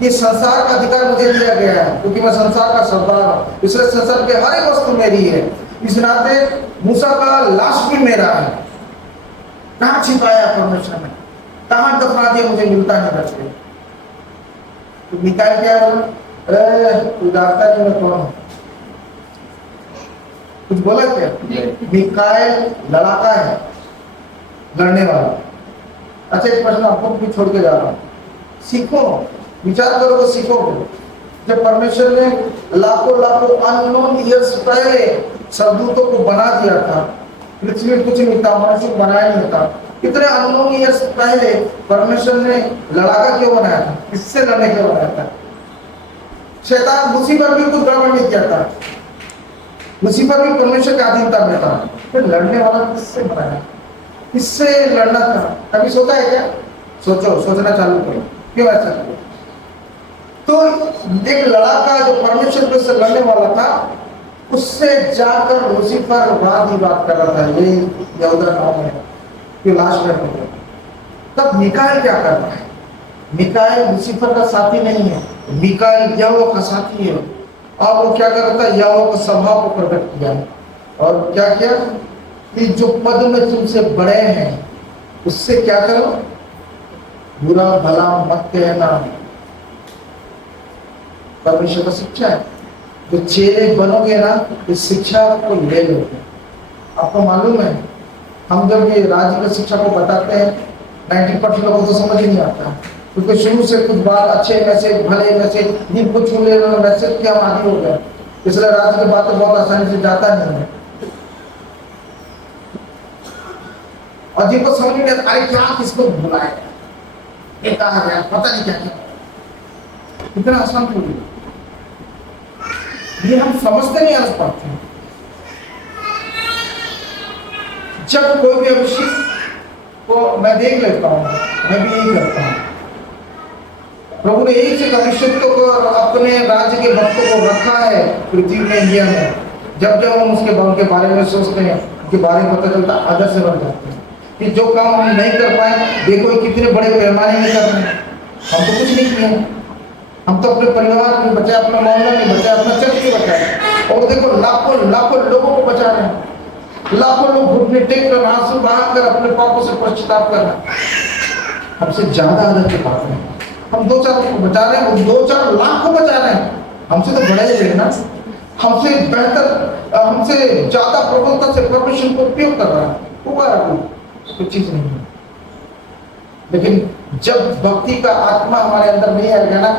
ये संसार का अधिकार मुझे दिया गया है क्योंकि मैं संसार का सरदार हूं, इसलिए संसार के हर एक वस्तु मेरी है। इस नाते मूसा का लाश भी मेरा है। कहां छिपाया परमेश्वर ने? कहां दफना दिया? मुझे मिलता नहीं बचते। तो मिकाएल क्या बोला? तू जानता नहीं मैं कौन हूं? कुछ बोला क्या? मिकाएल लड़ाका है, लड़ने वाला। अच्छा एक प्रश्न आपको भी छोड़ के जा रहा हूं, सीखो, विचार करो तो सीखोगे। जब परमेश्वर ने लाखों लाखों अननोन ईयर्स पहले सरदूतों को बना दिया था, पृथ्वी में कुछ नहीं था, मनुष्य को बनाया नहीं था, कितने अननोन ईयर्स पहले परमेश्वर ने लड़ाका क्यों बनाया था? किससे लड़ने क्यों बनाया था? शैतान लूसीफर भी कुछ गड़बड़ नहीं किया था, लूसीफर भी परमेश्वर के अधीनता में था, फिर लड़ने वाला किससे बनाया? किससे लड़ना था? कभी सोचा है क्या? सोचो, सोचना चालू करो, क्यों ऐसा करो? तो एक लड़ाका जो परमेश्वर से लड़ने वाला था, उससे जाकर लूसीफर बात ही बात कर रहा था, ये यहूदा नाम है, कि लाश में हो गया। तब मिकाएल क्या कर रहा है? मिकाएल लूसीफर का साथी नहीं है, मिकाएल यहोवा का साथी है। और वो क्या कर रहा था? यहोवा का स्वभाव को प्रकट किया और क्या किया कि जो पद में तुमसे बड़े हैं उससे क्या करो? बुरा भला मत कहना। परमेश्वर का शिक्षा है, जो चेले बनोगे ना, इस शिक्षा को ले लोगे। आपको मालूम है, हम जब ये राज्य की शिक्षा को बताते हैं, 90% लोगों को समझ ही नहीं आता, क्योंकि शुरू से कुछ बात अच्छे मैसेज, भले मैसेज, दिन को छू ले मैसेज क्या आदि हो गया, इसलिए राज्य की बातें बहुत आसानी से जाता नहीं है। और जिनको समझ में नहीं आता, अरे क्या किसको बुलाया, ये कहा गया, पता नहीं क्या क्या, इतना आसान थोड़ी है। ये हम समझते नहीं आज पाते हैं। जब कोई भी अभिषेक को मैं देख लेता हूँ, मैं भी यही करता हूँ। प्रभु ने एक से अभिषेकों को अपने राज्य के भक्तों को रखा है पृथ्वी में, इंडिया में। जब जब हम उसके के बारे में सोचते हैं, उसके बारे में पता चलता, आदर से बन जाते हैं कि जो काम हम नहीं कर पाए, देखो कितने बड़े पैमाने में कर रहे हैं। हम तो कुछ नहीं किए, हम तो अपने परिवार में बचाए, अपना मोहल्ला में बचाए, अपना चर्च में बचाए, और देखो लाखों लाखों लोगों को बचा रहे हैं। लाखों लोग घुटने टेक कर, आंसू बहाकर अपने पापों से पश्चाताप कर रहे हैं। हमसे ज्यादा आदर के पात्र हैं। हम 2-4 को बचा रहे हैं, वो 2-4 लाख को बचा रहे हैं। हमसे तो बड़े ही ना, हमसे बेहतर, हमसे ज्यादा प्रबलता से परमेश्वर को उपयोग कर रहा है। हुआ कुछ चीज नहीं है। लेकिन जब भक्ति का आत्मा हमारे अंदर नहीं आएगा ना,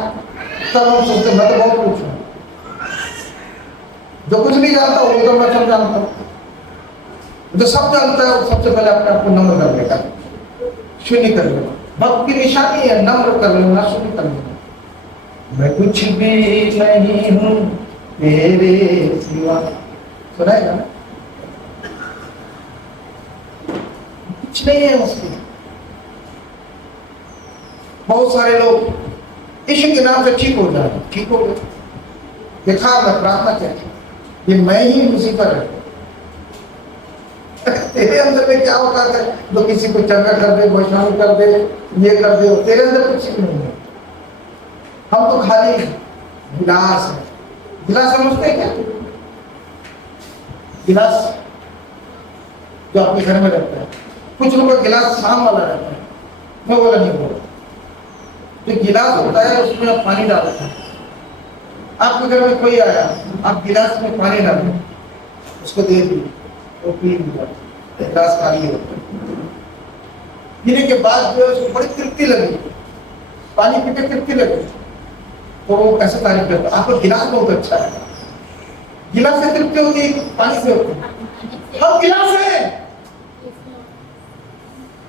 तब हम सोचते मैं तो बहुत कुछ हूँ, जो कुछ नहीं जानता वो तो मैं सब जानता हूँ, जो सब जानता है वो सबसे पहले अपने आप को नम्र कर लेगा, शून्य कर लेगा। भक्त की निशानी है नम्र कर लेना, शून्य कर लेना। मैं कुछ भी नहीं हूँ तेरे सिवा, सुनाएगा ना, कुछ नहीं है उसकी। बहुत सारे लोग यीशु के नाम से ठीक हो जाए, ठीक हो गए, देखा मैं प्रार्थना क्या, ये मैं ही लूसीफर है। तेरे अंदर में क्या होता है जो किसी को चंगा कर दे, वैष्णव कर दे, ये कर दे, तेरे अंदर कुछ नहीं है। हम तो खाली गिलास है। गिलास समझते हैं क्या? गिलास जो आपके घर में रहता है, कुछ लोगों का गिलास शाम वाला रहता है, मैं बोला नहीं बोला। जो गिलास होता है उसमें आप पानी डालते हैं। आपके घर में कोई आया, आप गिलास में पानी डालें, उसको दे दिए, वो पी लिया, गिलास खाली होता है। पीने के बाद जो है उसको बड़ी तृप्ति लगी, पानी पी के तृप्ति लगी, तो वो कैसे तारीफ करता, आपको गिलास बहुत अच्छा है। गिलास से तृप्ति होती है, पानी से होती है। हम गिलास है,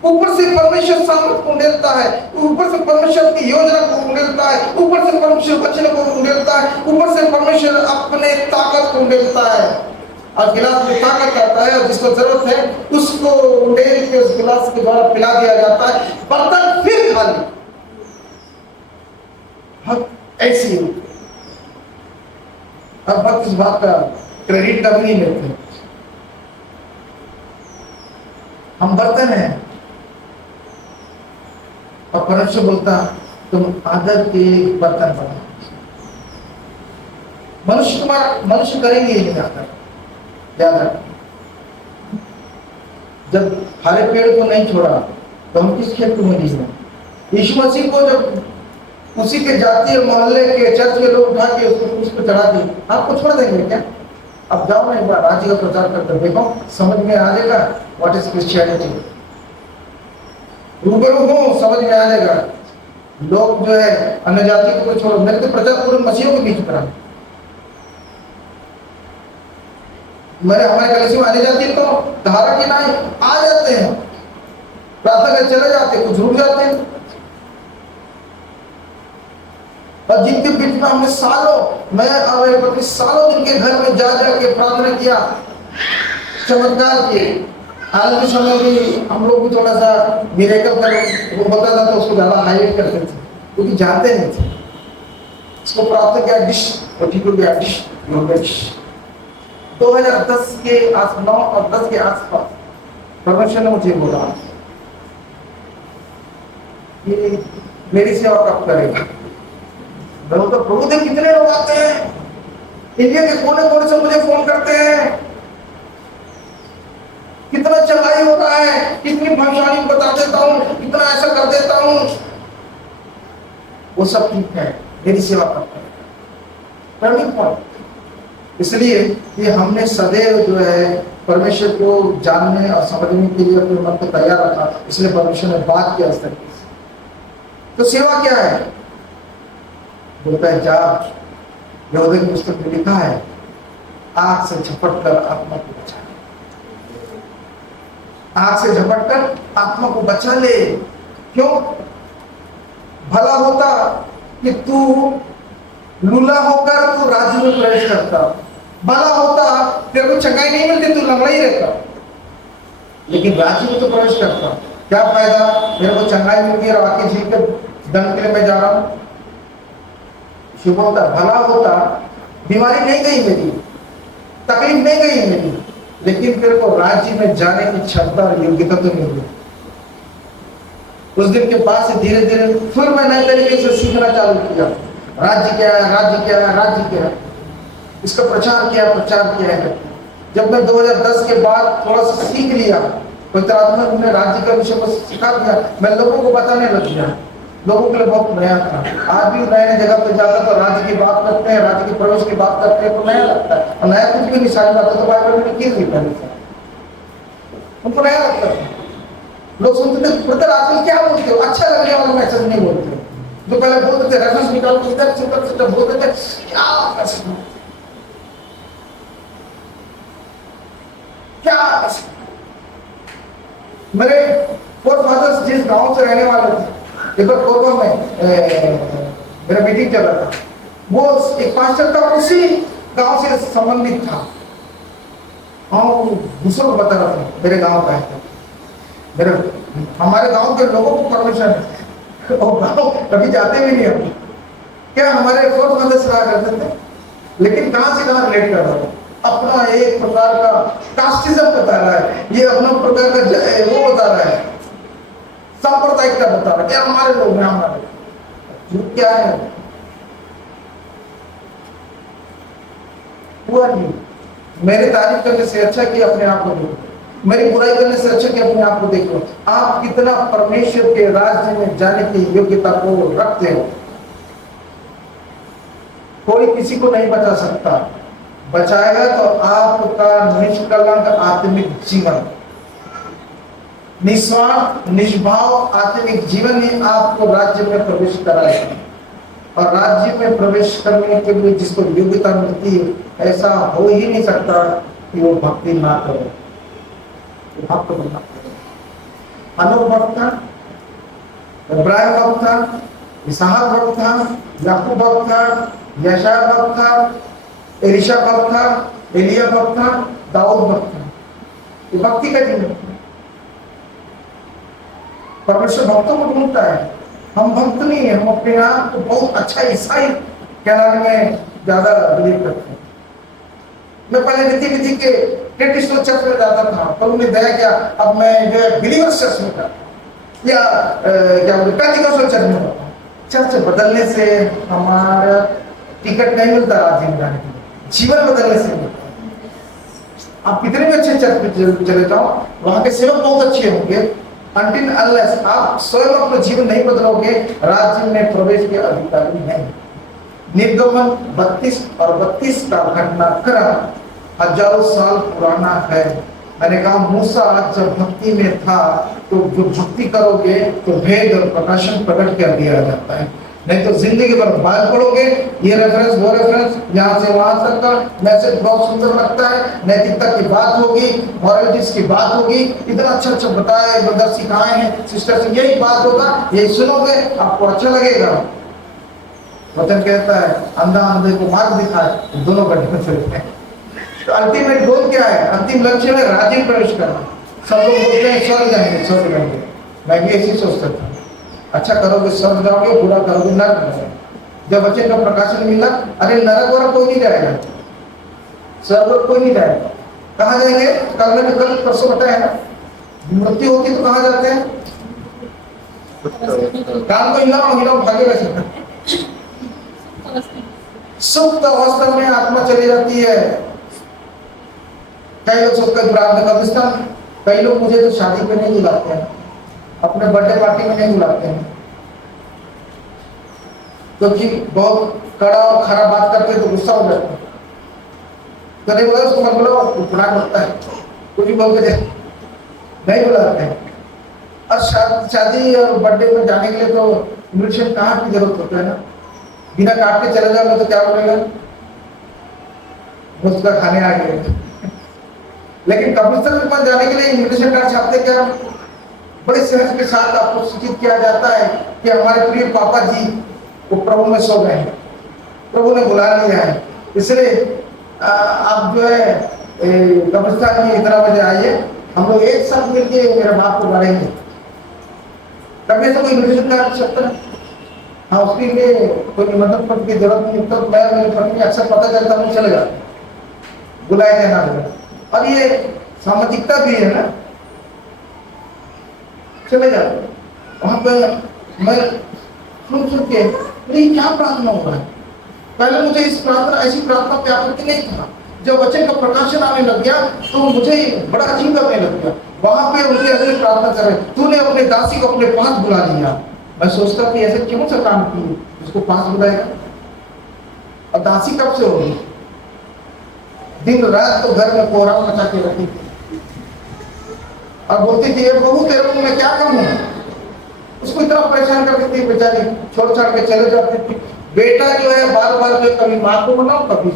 ऊपर से परमेश्वर सामर्थ को उंडेलता है, ऊपर से परमेश्वर की योजना को उंडेलता है, ऊपर से परमेश्वर वचन को उंडेलता है, ऊपर से परमेश्वर अपने ताकत को उंडेलता है। और गिलास में ताकत आता है और जिसको जरूरत है उसको उंडेल के उस गिलास के द्वारा पिला दिया जाता है, बर्तन फिर खाली। हम ऐसी हो, अब भक्त इस बात का क्रेडिट कभी नहीं लेते। हम बर्तन हैं और परमेश्वर बोलता तुम आदर के बर्तन बनो। मनुष्य करेंगे ये नहीं, जब हरे पेड़ को नहीं छोड़ा तो हम किस खेत को मिलेंगे? यीशु मसीह को जब उसी के जातीय मोहल्ले के चर्च के लोग उठा के उसको क्रूस पे चढ़ा दिए, आपको छोड़ देंगे क्या? अब जाओ ना एक बार राज्य का प्रचार करते देखो, समझ में आ जाएगा व्हाट इज क्रिश्चियनिटी। रूबरू हो, समझ में आ जाएगा लोग जो है अन्य जाति को छोड़ो, मैंने तो प्रचार पूरे मसीहों के बीच करा। मेरे हमारे कलीसिया में अन्य जाति तो धारा के नाई आ जाते हैं, प्रार्थना कर चले जाते, कुछ रुक जाते हैं, और जिनके बीच में हमने सालों, मैं और मेरे पति सालों जिनके घर में जा के प्रार्थना किया, चमत्कार किए। आज के समय भी हम लोग भी थोड़ा सा मिरेकल कर वो होता था तो उसको ज्यादा हाईलाइट करते थे, क्योंकि जानते नहीं थे। इसको प्रार्थना किया डिश और ठीक हो गया डिश। 2010 के 9 और 10 के आसपास परमेश्वर ने मुझे बोला कि मेरी सेवा कब करेगा। तो प्रभु देव कितने लोग आते हैं, इंडिया के कोने कोने से मुझे फोन करते हैं, कितना चढ़ाई हो रहा है, कितनी भविष्यवाणी बता देता हूँ, कितना ऐसा कर देता हूँ। वो सब ठीक है, मेरी सेवा करता है। इसलिए कि हमने सदैव जो है परमेश्वर को जानने और समझने के लिए अपने मन को तैयार रखा, इसलिए परमेश्वर ने बात किया इस तरीके से। तो सेवा क्या है? बोलता है जा, यहोवा की पुस्तक में लिखा है, आग से झपट कर आत्मा को बचा ले। आग से झपट कर आत्मा को बचा ले। क्यों? भला होता कि तू लूला होकर तू राज्य में प्रवेश करता, भला होता तेरे को चंगाई नहीं मिलती, तू लंगड़ा ही रहता, लेकिन राज्य में तो प्रवेश करता। क्या फायदा, मेरे को चंगाई मिल गई और आके जी के दंड के लिए मैं जा रहा हूं। शुभ होता, भला होता, बीमारी नहीं गई मेरी, तकलीफ नहीं गई मेरी, लेकिन तेरे को राज्य में जाने की क्षमता और योग्यता तो नहीं हुई। उस दिन के बाद से धीरे धीरे फिर मैं नए तरीके से सीखना चालू किया। राज्य क्या है, राज्य क्या है, राज्य क्या है, इसका प्रचार किया, प्रचार किया है। जब मैं 2010 के बाद थोड़ा सा सीख लिया, पवित्र आत्मा ने राज्य का विषय को सिखा दिया, मैं लोगों को बताने लग गया। लोगों के लिए बहुत नया था। आज भी नए नए जगह पे जाता तो राज्य की बात करते हैं, राज्य के प्रवेश की बात करते हैं, तो नया लगता है। और नया कुछ भी नहीं सारी बातें तो बाइबल में लिखी हुई पहले से, उनको नया लगता है। लोग सुनते थे ब्रदर आजकल क्या बोलते हो, अच्छा लगने वाला मैसेज नहीं बोलते। जो पहले बोलते थे रेफरेंस निकाल के इधर से उधर से बोलते थे, क्या मेरे फोर फादर्स जिस गांव से रहने वाले थे, एक बार कोरबा में मेरा मीटिंग चल रहा था, वो एक पास्टर था, उसी गांव से संबंधित था। दूसरों को बता रहा था मेरे गांव का है, मेरे हमारे गांव के लोगों को परमिशन है और गांव कभी जाते भी नहीं हम। क्या हमारे फोर फादर्स रहा करते थे, लेकिन कहां से कहां रिलेट कर रहा था। अपना एक प्रकार का कास्टिज्म बता रहा है, ये अपना प्रकार का वो बता रहा है, सांप्रदायिकता बता रहा है, क्या हमारे लोग हैं, हमारे झूठ क्या है, हुआ नहीं। मेरी तारीफ करने से अच्छा कि अपने आप को देखो, मेरी बुराई करने से अच्छा कि अपने आप को देखो। आप कितना परमेश्वर के राज्य में जाने की योग्यता को रखते हो। कोई किसी को नहीं बचा सकता, बचाएगा तो आपका निष्कलंक आत्मिक जीवन, निस्वार्थ निष्भाव आत्मिक जीवन ही आपको राज्य में प्रवेश कराएगा। और राज्य में प्रवेश करने के लिए जिसको योग्यता मिलती है, ऐसा हो ही नहीं सकता कि वो भक्ति ना करे, भक्त बनना पड़ेगा। अनूप भक्त था, इब्राहिम भक्त था, इसहाक भक्त था, याकूब भक्त था, यशायाह भक्त था, एलिशा भक्त था, एलिया भक्त था, दाऊद भक्त था। ये भक्ति का जीवन। परमेश्वर भक्तों को ढूंढता है, हम भक्त नहीं है, हम अपने आप को बहुत अच्छा ईसाई कहलाने में ज्यादा बिलीव करते हैं। मैं पहले रीति के ट्रेडिशनल चर्च में जाता था, पर उन्हें दया किया, अब मैं जो है बिलीवर्स चर्च में करता या क्या बोलते पेंटिकॉस्टल चर्च में करता। चर्च बदलने से हमारा टिकट नहीं मिलता राज्य में जाने के लिए, जीवन बदलने से मिलता। आप कितने भी अच्छे चर्च में चले जाओ, वहां के सेवक बहुत अच्छे होंगे, Until unless आप स्वयं अपना जीवन नहीं बदलोगे, राज्य में प्रवेश के अधिकारी नहीं। निर्गमन 32 और 32 का घटनाक्रम हजारों साल पुराना है, मैंने कहा मूसा जब भक्ति में था, तो जो भक्ति करोगे तो भेद और प्रकाशन प्रकट कर दिया जाता है। नहीं तो जिंदगी भर बाइबल पढ़ोगे, ये रेफरेंस वो रेफरेंस, यहाँ से वहां तक का मैसेज बहुत सुंदर लगता है, नैतिकता की बात होगी, मॉरलिटीज की बात होगी, इतना अच्छा अच्छा बताया, ब्रदर सिखाए हैं, सिस्टर से यही बात होगा, यही सुनोगे आपको अच्छा लगेगा। वचन कहता है अंधा अंधे को मार्ग दिखाए, दोनों गड्ढे चलते हैं। तो अल्टीमेट गोल क्या है? अंतिम लक्ष्य है राज्य में प्रवेश करना। सब लोग बोलते हैं स्वर्ग जाएंगे, स्वर्ग जाएंगे। मैं भी ऐसी सोचता था, अच्छा करोगे स्वर्ग जाओगे, बुरा करोगे नरक जाओगे। जब बच्चे का प्रकाशन मिला, अरे नरक वाला कोई नहीं जाएगा, स्वर्ग कोई नहीं जाएगा। कहाँ जाएंगे? कल मैंने कल परसों बताया ना, मृत्यु होती तो कहाँ जाते हैं? काम को हिलाओ भागे वैसे। सुप्त अवस्था में आत्मा चली जाती है। कई लोग सोचते हैं कब्रिस्तान, कई लोग मुझे तो शादी पे नहीं बुलाते हैं, अपने बर्थडे पार्टी में नहीं बुलाते हैं, क्योंकि बहुत कड़ा और खराब बात करते हैं तो गुस्सा हो जाता है। तो नहीं बोला उसको मत बुलाओ, बुरा करता है, कुछ भी बोल के नहीं बुलाते हैं। और शादी और बर्थडे में जाने के लिए तो इन्विटेशन कार्ड की जरूरत होती है ना, बिना कार्ड के चले जाओगे तो क्या बोलेगा? मुझका खाने आ गए। लेकिन कब्रिस्तान के पास जाने के लिए इन्विटेशन कार्ड छापते क्या? बड़े सहज के साथ आपको सूचित किया जाता है कि हमारे प्रिय पापा जी वो प्रभु में सो गए हैं, प्रभु ने बुला लिया है, इसलिए आप जो है कब्रिस्तान में इतना बजे आइए, हम लोग एक साथ मिलके मेरे बाप को बढ़ेंगे। कभी तो कोई इन्विटेशन कार्ड छपता है, हाँ उसके लिए कोई निमंत्रण पत्र की जरूरत नहीं। तो मैं मेरे फैमिली अक्सर पता चलता हूँ, चले जाते बुलाए जाए ना बुलाए। और ये सामाजिकता भी है ना, चले जाते वहां पे। मैं सुन के क्या प्रार्थना हो रहा है, पहले मुझे इस प्रार्थना ऐसी प्रार्थना पे आपत्ति नहीं था। जब वचन का प्रकाशन आने लग गया तो मुझे बड़ा अजीब लगने लग गया। वहां पे उनके ऐसे प्रार्थना कर रहे, तूने अपने दासी को अपने पास बुला लिया। मैं सोचता कि ऐसे क्यों सा काम किए, उसको पास बुलाएगा? और दासी कब से होगी? दिन रात तो घर में कोहराम मचा के रखी थी और बोलती थी, प्रभु तेरे को मैं क्या करूं? उसको इतना परेशान करती थी बेचारी, छोड़ छाड़ के चले जाती थी। बेटा जो है बार बार जो कभी माँ को मनाओ कभी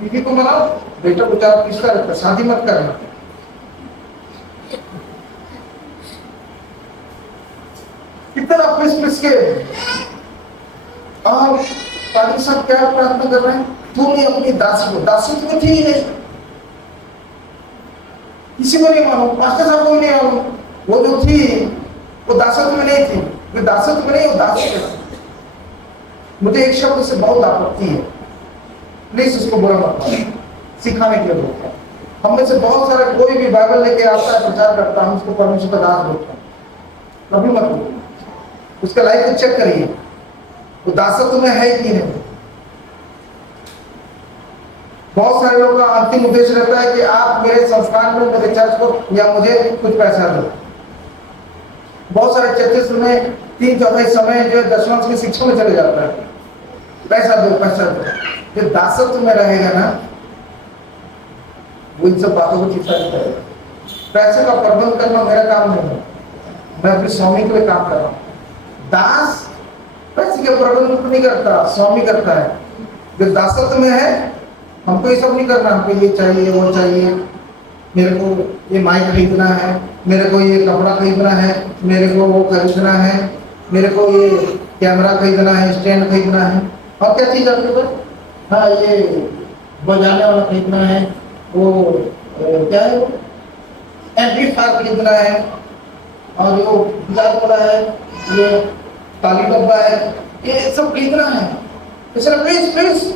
बीवी को मनाओ, बेटा बेचारा पिसता रहता, शादी मत करना। कितना पिस के। और पादरी साहब क्या प्रार्थना कर रहे हैं? तूने अपनी दासी को, दासी तो थी ही नहीं, किसी को नहीं मानो, मास्टर साहब को नहीं मानो, वो जो थी वो दासत्व में नहीं थी, वो दासत्व में नहीं, वो दासी थी। मुझे एक शब्द से बहुत आपत्ति है, प्लीज उसको बुरा मत मानो, सिखाने के लिए बोलता हूँ। हम में से बहुत सारे कोई भी बाइबल लेके आता है, प्रचार करता है, उसको परमेश्वर का दास बोलता है, कभी मत बोलो। उसका लाइफ को चेक करिए, वो दासत्व में है कि नहीं। बहुत सारे लोगों का अंतिम उद्देश्य रहता है कि आप मेरे संस्थान में, मेरे चर्च को या मुझे कुछ पैसा दो। बहुत सारे चर्चेस में 3/4 समय जो दशमांश की शिक्षा में चले जाता है, पैसा दो पैसा दो। जो दासत्व में रहेगा ना, वो इन सब बातों को चिंता करेगा। पैसे का प्रबंध करना मेरा काम नहीं है, मैं अपने स्वामी के लिए काम कर रहा हूँ। दास पैसे का प्रबंध नहीं करता, स्वामी करता है। जो दासत्व में है, हमको ये सब नहीं करना, हमको ये चाहिए वो चाहिए, मेरे को ये माइक खरीदना है, मेरे को ये कपड़ा खरीदना है, मेरे को वो खरीदना है, मेरे को ये कैमरा खरीदना है, स्टैंड खरीदना है, और क्या चीज़ आपके पास? हाँ ये बजाने वाला खरीदना है, वो क्या है, वो एम्पलीफायर खरीदना है, और जो गिटार वाला है, ये ताली डब्बा है, ये सब खरीदना है। प्लीज प्लीज,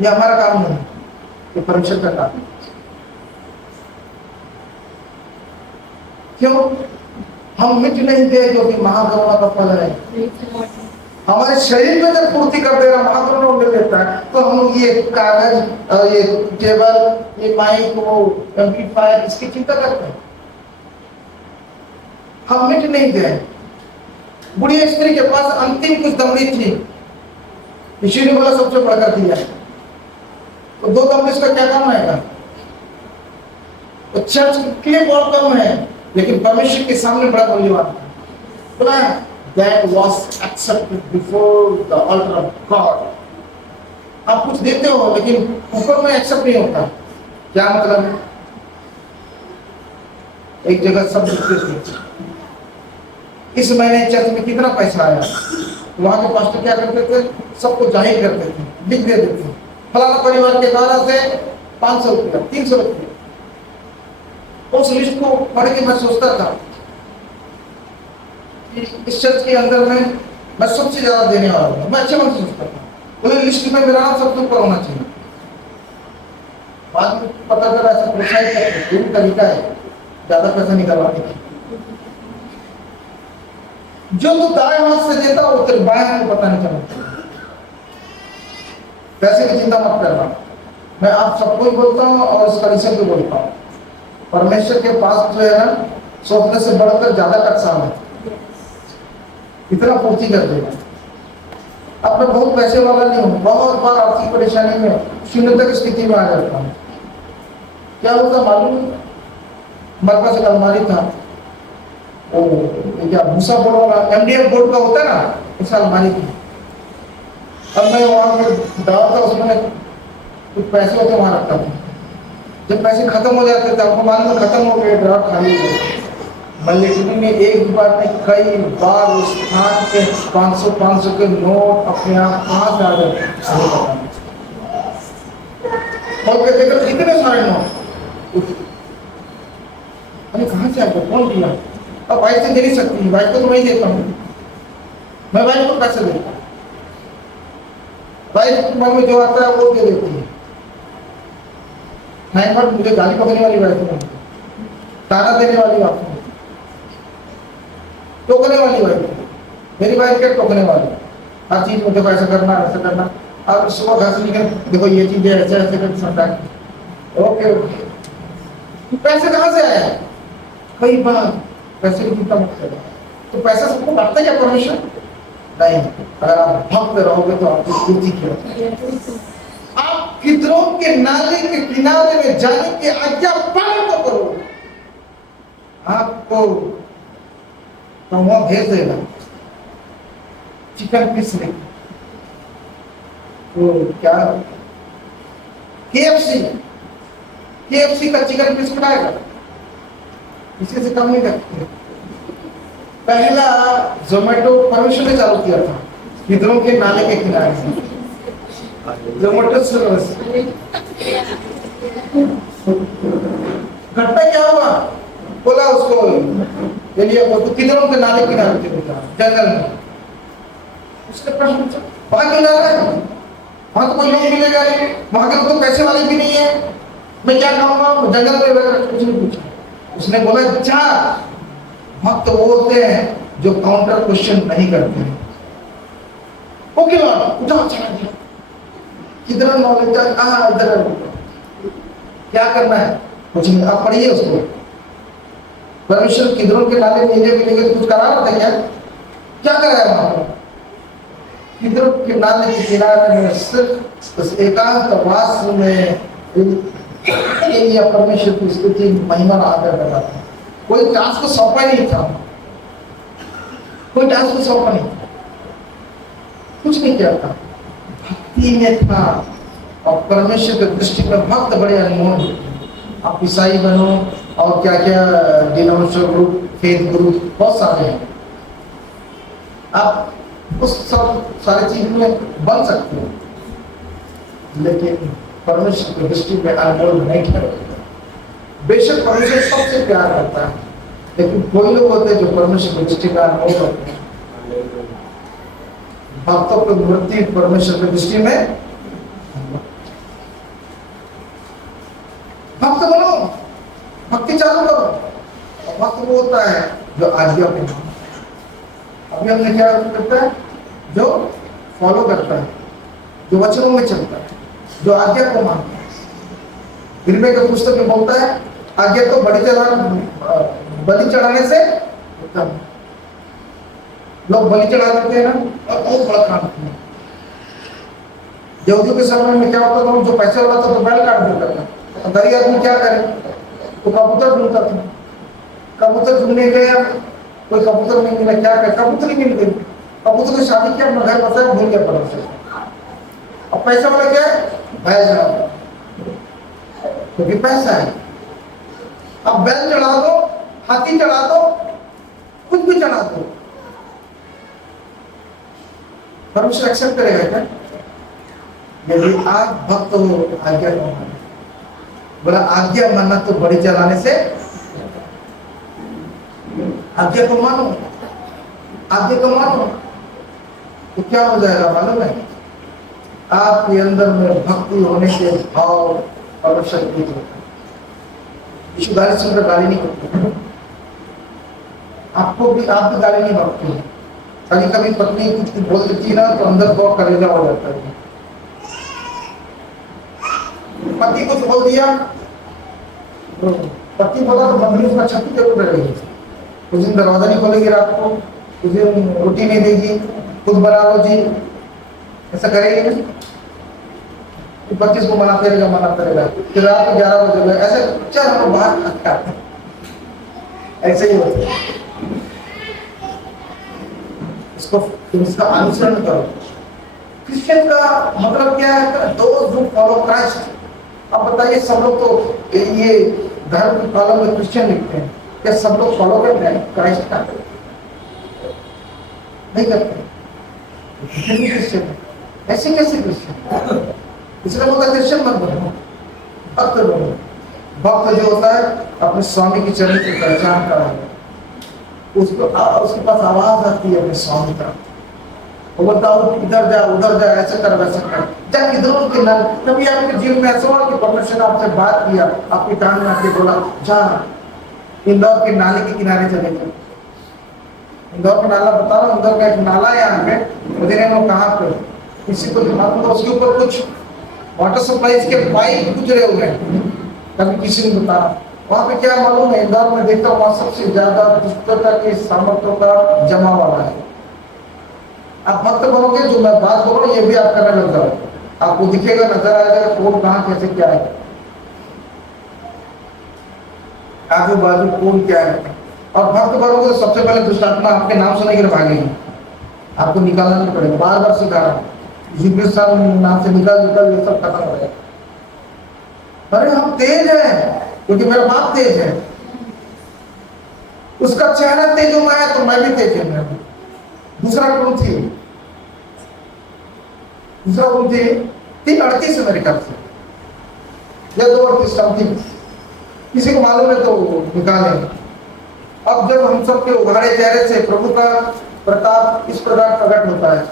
ये हमारा काम नहीं, ये परमेश्वर का काम है। क्यों? हम मिट नहीं दे जो कि महाकरुणा का फल है। हमारे शरीर में जब पूर्ति कर दे रहा, महाकरुणा मिल देता है, तो हम लोग ये कागज, ये टेबल, ये माइक, वो एम्पलीफायर, इसकी चिंता करते हैं। हम मिट नहीं गए। बुढ़िया स्त्री के पास अंतिम कुछ दमड़ी थी, यीशु ने बोला सबसे बढ़कर दिया, तो 2 दम का क्या काम आएगा? तो चर्च के लिए बहुत कम है, लेकिन परमेश्वर के सामने बड़ा मूल्यवान है। बोला that was accepted before the altar of God। आप कुछ देते हो लेकिन ऊपर में एक्सेप्ट नहीं होता। क्या मतलब है? एक जगह सब लिखते थे इस महीने चर्च में कितना पैसा आया, वहां के पास्टर क्या करते थे, सबको जाहिर करते थे, लिख देते थे फलाना परिवार के द्वारा से 500 रुपया 300 रुपया। उस लिस्ट को पढ़ के मैं सोचता था इस चर्च के अंदर में मैं सबसे ज्यादा देने वाला हूँ। मैं अच्छे मन से सोचता था उस लिस्ट में मेरा नाम सबसे ऊपर होना चाहिए। बाद में पता चला ऐसा प्रोत्साहित करते यही तरीका है ज्यादा पैसा निकलवाने की। जो तू दाएं हाथ से देता वो तेरे बाएं हाथ को पता नहीं चलता। पैसे की चिंता मत करना। मैं आप सबको ही बोलता हूँ और इस कंडीशन को बोलता हूँ, परमेश्वर के पास जो है ना सोचने से बढ़कर ज्यादा टकसाल है, इतना पूर्ति कर देगा। अब मैं बहुत पैसे वाला नहीं हूँ, बहुत बार आर्थिक परेशानी में शून्यता की स्थिति में आ जाता हूँ। क्या होता मालूम? हमारे पास एक अलमारी था, वो क्या भूसा बोर्ड वाला MDF बोर्ड का होता है ना, उस अलमारी थी। अब मैं वहां पर दवा था, उसमें कुछ पैसे होते वहां रखता था। जब पैसे खत्म हो जाते थे, आपको मालूम खत्म हो गए, ड्राफ्ट खाली हो गए। मैं लेटरिन में एक बार नहीं कई बार उस स्थान के 500 के नोट अपने आप कहाँ से आ जाते और देखकर कितने सारे नोट अरे कहाँ से आ गए, कौन दिया? अब भाई से दे नहीं सकती, भाई को तो मैं ही देता हूँ, मैं भाई को पैसे देता हूँ। भाई मन में जो आता है वो दे देती है। नहीं बार मुझे गाली पकड़ने वाली बात नहीं, ताना देने वाली बात नहीं, टोकने वाली बात। मेरी बात क्या टोकने वाली, हर चीज मुझे ऐसा करना ऐसा करना। अब सुबह घर से निकल देखो ये चीज है ऐसे ऐसे कर सकता है। ओके ओके, पैसे कहाँ से आए? कई बार पैसे की चिंता मत करो। तो पैसा सबको बांटता है क्या परमेश्वर? नहीं। अगर आप भक्त रहोगे तो आपको पूर्ति क्या। आप किद्रोन के नाले के किनारे में जाने की आज्ञा पालन तो करो, आपको तो वहां भेज देगा चिकन पीस ले। तो क्या KFC का चिकन पीस बनाएगा, इसी से कम नहीं करते। पहला जोमेटो परमेश्वर ने चालू किया था किद्रोन के नाले के किनारे से, जोमेटो सर्विस। घटना क्या हुआ? बोला उसको ये लिए वो तो किद्रोन के नाले किनारे जंगल में। उसने प्रश्न पूछा वहां क्यों जा रहा है? वहां तो कोई लोग मिलेगा नहीं, वहां के लोग तो पैसे वाले भी नहीं है, मैं क्या खाऊंगा? जंगल में कुछ नहीं पूछा। उसने बोला जा, भक्त वो होते हैं जो काउंटर क्वेश्चन नहीं करते हैं। ओके लॉर्ड, उठाओ चला दिया। किधर नॉलेज है? इधर क्या करना है? कुछ नहीं, आप पढ़िए उसको। परमेश्वर किधरों के नाले नीले मिलेंगे तो कुछ करा रहा था क्या? क्या कराया वहां पर? किधरों के नाले के किनारे में सिर्फ एकांत वास में या परमेश्वर की स्तुति महिमा आदर कर रहा था। कोई टास्क को सौंपा नहीं था, कोई टास्क को सौंपा नहीं था, कुछ नहीं किया था, भक्ति में था। और परमेश्वर की दृष्टि में भक्त बड़े अनमोल होते हैं। आप ईसाई बनो और क्या क्या डिनोमिनेशन ग्रुप, फेथ ग्रुप बहुत सारे हैं, आप उस सब सारे चीज में बन सकते हो, लेकिन परमेश्वर की दृष्टि में अनमोल नहीं ठहरते। बेशक परमेश्वर सबसे प्यार करता है, लेकिन कोई लोग होते हैं जो परमेश्वर की दृष्टि में अनमोल होते हैं। भक्तों की मृत्यु परमेश्वर की दृष्टि में भक्त बनो, भक्ति चालू करो। भक्त वो होता है जो आज्ञा को अभी हमने क्या करता है, जो फॉलो करता है, जो वचनों में चलता है, जो आज्ञा को मानता है। गिरवे के पुस्तक में बोलता है आज्ञा को बलि चढ़ाने से उत्तम। लोग बलि चढ़ा देते हैं ना और बहुत बड़ा काम करते हैं, यहूदियों के समय में क्या होता था, जो पैसे वाला था तो बैल काट देता था, तो गरीब आदमी क्या करे, तो कबूतर ढूंढता था। कबूतर ढूंढने गया, कोई कबूतर नहीं मिला, क्या करे, कबूतर ही मिल गई। कबूतर ने शादी किया, अपना घर बसाया, भूल गया परमेश्वर। अब पैसा वाला क्या है, बैल चढ़ा, क्योंकि पैसा है। अब बैल चढ़ा दो, हाथी चढ़ा दो, कुछ भी चढ़ा दो, परमेश्वर एक्सेप्ट करेगा क्या? यदि आप भक्त हो, आज्ञा को मानो। बोला आज्ञा मानना तो बड़ी चलाने से, आज्ञा को मानो, आज्ञा को मानो, तो क्या हो जाएगा मालूम है? आपके अंदर में भक्ति होने के भाव परमेश्वर की होता है। यीशु गाली सुनकर गाली नहीं करते, आपको भी, आप भी गाली नहीं बकते हैं। कभी कभी पत्नी कुछ बोल देती है ना, तो अंदर बहुत कलेजा हो जाता है। पति कुछ बोल दिया, तो पति बोला तो मंदिर उसका छत्ती जरूर रहेगी। उस दिन दरवाजा नहीं खोलेगी रात को, उस दिन रोटी नहीं देगी, खुद बना लो जी, ऐसा करेगी ना? 25 को मना करेगा, फिर रात को 11 बजे ऐसे चल हम बाहर खाते हैं, ऐसे ही होता है। इसका अनुसरण करो। क्रिश्चियन का मतलब क्या है? Those who follow Christ. अब बताइए, सब लोग तो ये धर्म के कॉलम में क्रिश्चियन लिखते हैं, क्या सब लोग फॉलो करते हैं क्राइस्ट का? नहीं करते। क्रिश्चियन ऐसे कैसे क्रिश्चियन? इसलिए बोलता क्रिश्चियन मत बनो, भक्त बनो। भक्त जो होता है अपने स्वामी की चरण की पहचान कराएगा, उसको उसके पास आवाज आती है अपने स्वामी का, वो बोलता इधर जा उधर जा, ऐसा कर वैसा कर, जब इधर के नाम। कभी आपके जीवन में ऐसा हुआ कि परमेश्वर ने आपसे बात किया, आपके कान में आके बोला जा इंदौर के नाले के किनारे चले जाओ। इंदौर का नाला बता रहा हूँ, इंदौर का एक नाला है यहाँ पे, वो कहाँ पे, किसी को मालूम, उसके ऊपर कुछ वाटर सप्लाई के पाइप गुजरे हुए हैं, कभी किसी ने बताया। वहाँ पे क्या मालूम है, इंदौर में देखता हूँ वहाँ सबसे ज्यादा दुष्टता के सामर्थ्यों का जमा वाला है। आप भक्त बनोगे, जो मैं बात बोल रहा हूँ ये भी आप करने लग जाओ, आपको दिखेगा, नजर आएगा कौन कहाँ कैसे क्या है, आजू बाजू कौन क्या है। और भक्त बनोगे तो सबसे पहले दुष्ट आत्मा आपके नाम सुने के भागेगी, आपको निकालना नहीं पड़ेगा। बार बार सिखा रहा हूँ, नाम से निकाल ये सब खत्म हो जाएगा। अरे हम तेज हैं क्योंकि मेरा बाप तेज है, उसका चेहरा तेज हुआ है तो मैं भी तेज है। दूसरा गुण थी 3:38 मेरे ख्याल से, या 2:38 समथिंग, किसी को मालूम है तो निकालें। अब जब हम सबके उघाड़े चेहरे से प्रभु का प्रताप इस प्रकार प्रकट होता है,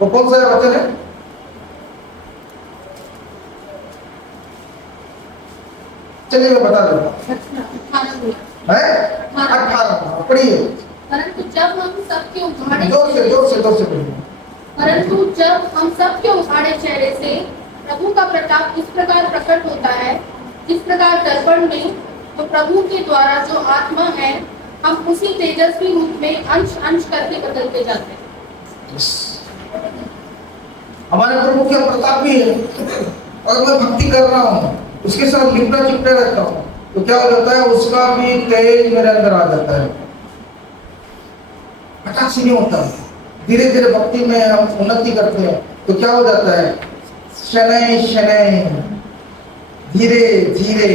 तो कौन सा वचन है? चलिए मैं बता देता हूँ, 18 पढ़िए। परंतु जब हम सबके उघाड़े जोर से पढ़िए। परंतु जब हम सबके उघाड़े चेहरे से प्रभु का प्रताप इस प्रकार प्रकट होता है, जिस प्रकार दर्पण में, तो प्रभु के द्वारा जो आत्मा है, हम उसी तेजस्वी रूप में अंश अंश करके बदलते जाते हैं। हमारे प्रभु का प्रताप भी है। अगर मैं भक्ति कर रहा हूँ, उसके साथ लिपटा चिपटा रहता हूँ, तो क्या हो जाता है, उसका भी तेज मेरे अंदर आ जाता है। फटाक से नहीं होता, धीरे धीरे भक्ति में हम उन्नति करते हैं तो क्या हो जाता है, शनै शनै, धीरे धीरे,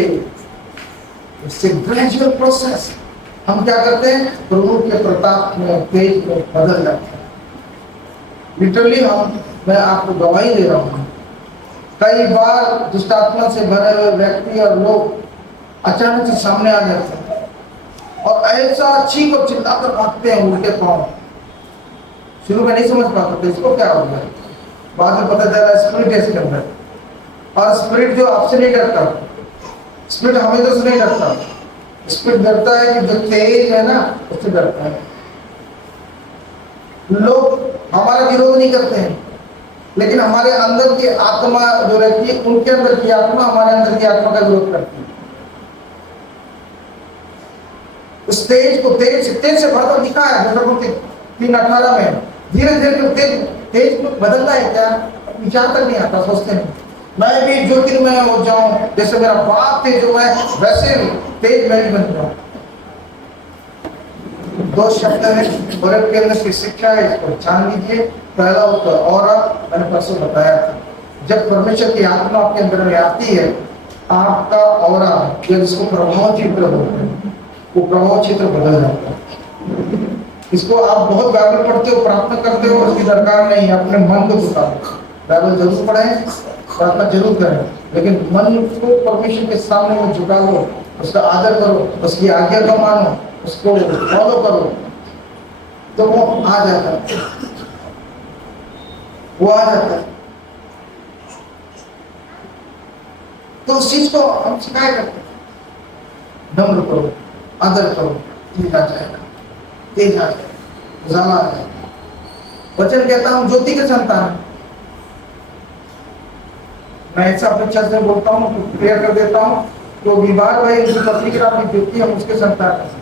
इससे ग्रेजुअल प्रोसेस हम क्या करते हैं, प्रभु के प्रताप में तेज में बदल जाते हैं। लिटरली मैं आपको गवाही दे रहा हूँ, कई बार दुष्टात्मा से भरे हुए व्यक्ति और लोग अचानक से सामने आ जाते हैं और ऐसा चीख और चिल्लाकर भागते हैं उल्टे पांव। शुरू में नहीं समझ पाते थे इसको क्या हो गया, बाद में पता चला स्पिरिट है इसके अंदर। और स्पिरिट जो आपसे नहीं डरता, स्पिरिट हमेशा से नहीं डरता, स्पिरिट डरता है कि जो तेज है ना उससे डरता है। लोग हमारा विरोध नहीं करते हैं, लेकिन हमारे अंदर की आत्मा जो रहती है, उनके अंदर की आत्मा हमारे अंदर की आत्मा का विरोध करती है। उस तेज को तेज से भरकर दिखा है 3:18 में। धीरे धीरे तेज बदलता है क्या? विचार तक नहीं आता, सोचते नहीं मैं भी ज्योतिर्मय हो जाऊं जैसे मेरा बाप थे जो है वैसे तेज मैं भी बन जाऊं। दो शब्द है और के अंदर की शिक्षा है, इसको जान लीजिए। पहला उत्तर और मैंने परसों बताया था, जब परमेश्वर की आत्मा आपके अंदर में आती है, आपका और जिसको प्रभाव चित्र बोलते हैं, वो प्रभाव चित्र बदल जाता है। इसको आप बहुत बाइबल पढ़ते हो, प्रार्थना करते हो, उसकी दरकार नहीं है। अपने मन को झुका दो, बाइबल जरूर पढ़ें, प्रार्थना जरूर करें, लेकिन मन को परमेश्वर के सामने में झुका लो, उसका आदर करो, उसकी आज्ञा को मानो, उसको फॉलो करो, तो वो आ जाता है, वो आ जाता है। तो उस चीज को हम सिखाया करते हैं, नम्र करो, आदर करो, तेज आ जाएगा, तेज आ जाएगा, उजाला आ जाएगा। वचन कहता हूं ज्योति के संतान, मैं ऐसा अपेक्षा से बोलता हूँ, क्लियर कर देता हूँ, तो विवाह भाई जो पत्नी की नाम ज्योति, हम उसके संतान हैं।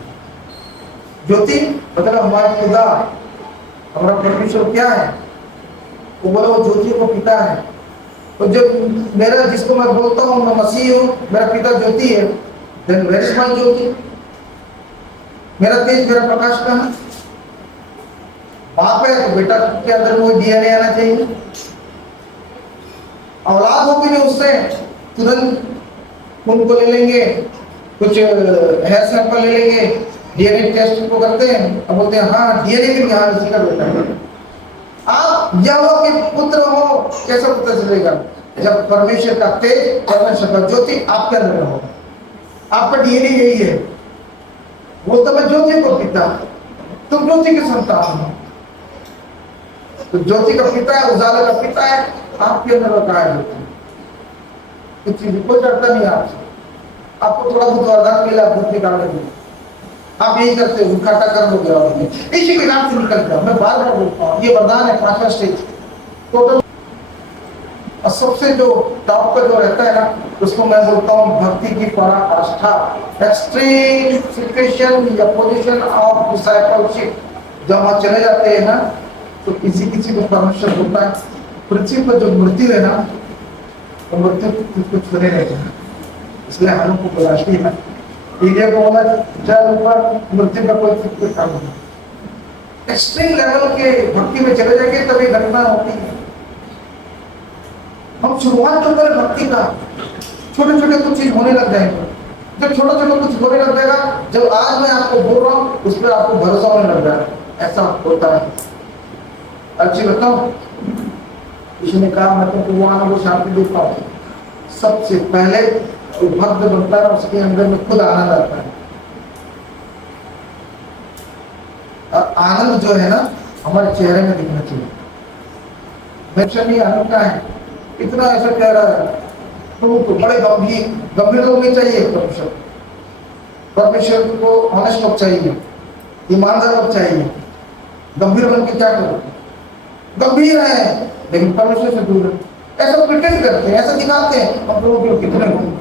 ज्योति मतलब हमारा खुदा, हमारा परमेश्वर क्या है, वो बोला वो ज्योति को पिता है। तो जब मेरा, जिसको मैं बोलता हूँ मैं मसीह हूँ, मेरा पिता ज्योति है, देन वेयर इज माय ज्योति, मेरा तेज, मेरा प्रकाश कहाँ? बाप है तो बेटा के अंदर वो डीएनए आना चाहिए। औलाद होगी भी उससे तुरंत खून को ले लेंगे, कुछ हेयर सैंपल ले लेंगे, डीएनए टेस्ट को करते हैं, अब बोलते हैं हाँ डीएनए के यहाँ इसी का बेटा है। आप यहोवा के पुत्र हो, कैसे पता चलेगा? जब परमेश्वर का तेज, परमेश्वर का ज्योति आपके अंदर में होगा। आपका डीएनए यही है, बोलता मैं ज्योति को पिता, तुम ज्योति के संतान हो। तो ज्योति का पिता है, उजाले का पिता है, आपके अंदर का है ज्योति। कुछ चीज कोई डरता नहीं आपसे, आपको थोड़ा बहुत वरदान मिला, भूत निकालने के लिए आप यही करते हो, उठाटा कर लोगे और इसी के नाम से निकल जाओ। मैं बार बार बोलता हूँ, ये वरदान है 5वां स्टेज टोटल। और सबसे जो टॉप का जो रहता है ना, उसको मैं बोलता हूँ भक्ति की पराकाष्ठा, एक्सट्रीम सिचुएशन या पोजीशन ऑफ डिसाइपलशिप। जब हम चले जाते हैं ना, तो किसी किसी को परमेश्वर होता है, पृथ्वी पर जो मृत्यु है ना, तो मृत्यु को छूने नहीं है। इसलिए हम को बुलाती है, को बोला चल ऊपर, मृत्यु का कोई काम नहीं। एक्सट्रीम लेवल के भक्ति में चले जाएंगे तभी घटना होती है। हम शुरुआत तो करें भक्ति का, छोटे छोटे कुछ चीज होने लग जाएंगे। जब छोटा छोटा कुछ होने लग जाएगा, जब आज मैं आपको बोल रहा हूँ उस पर आपको भरोसा होने लग जाएगा। ऐसा होता है। अच्छी बताओ, किसी ने कहा मैं तुमको वहां वो शांति देता हूँ। सबसे पहले भक्त बनता है, उसके अंदर में खुद आनंद आता है। और आनंद जो है ना, हमारे चेहरे में दिखना चाहिए। बच्चा नहीं आनंद का है, इतना ऐसा कह रहा है तो बड़े गंभीर लोग नहीं चाहिए। परमेश्वर को ऑनेस्ट लोग चाहिए, ईमानदार लोग चाहिए। गंभीर बन के क्या करो? गंभीर है लेकिन परमेश्वर से दूर है, ऐसा प्रिटेंड करते हैं, ऐसा दिखाते हैं। हम लोगों के कितने लोग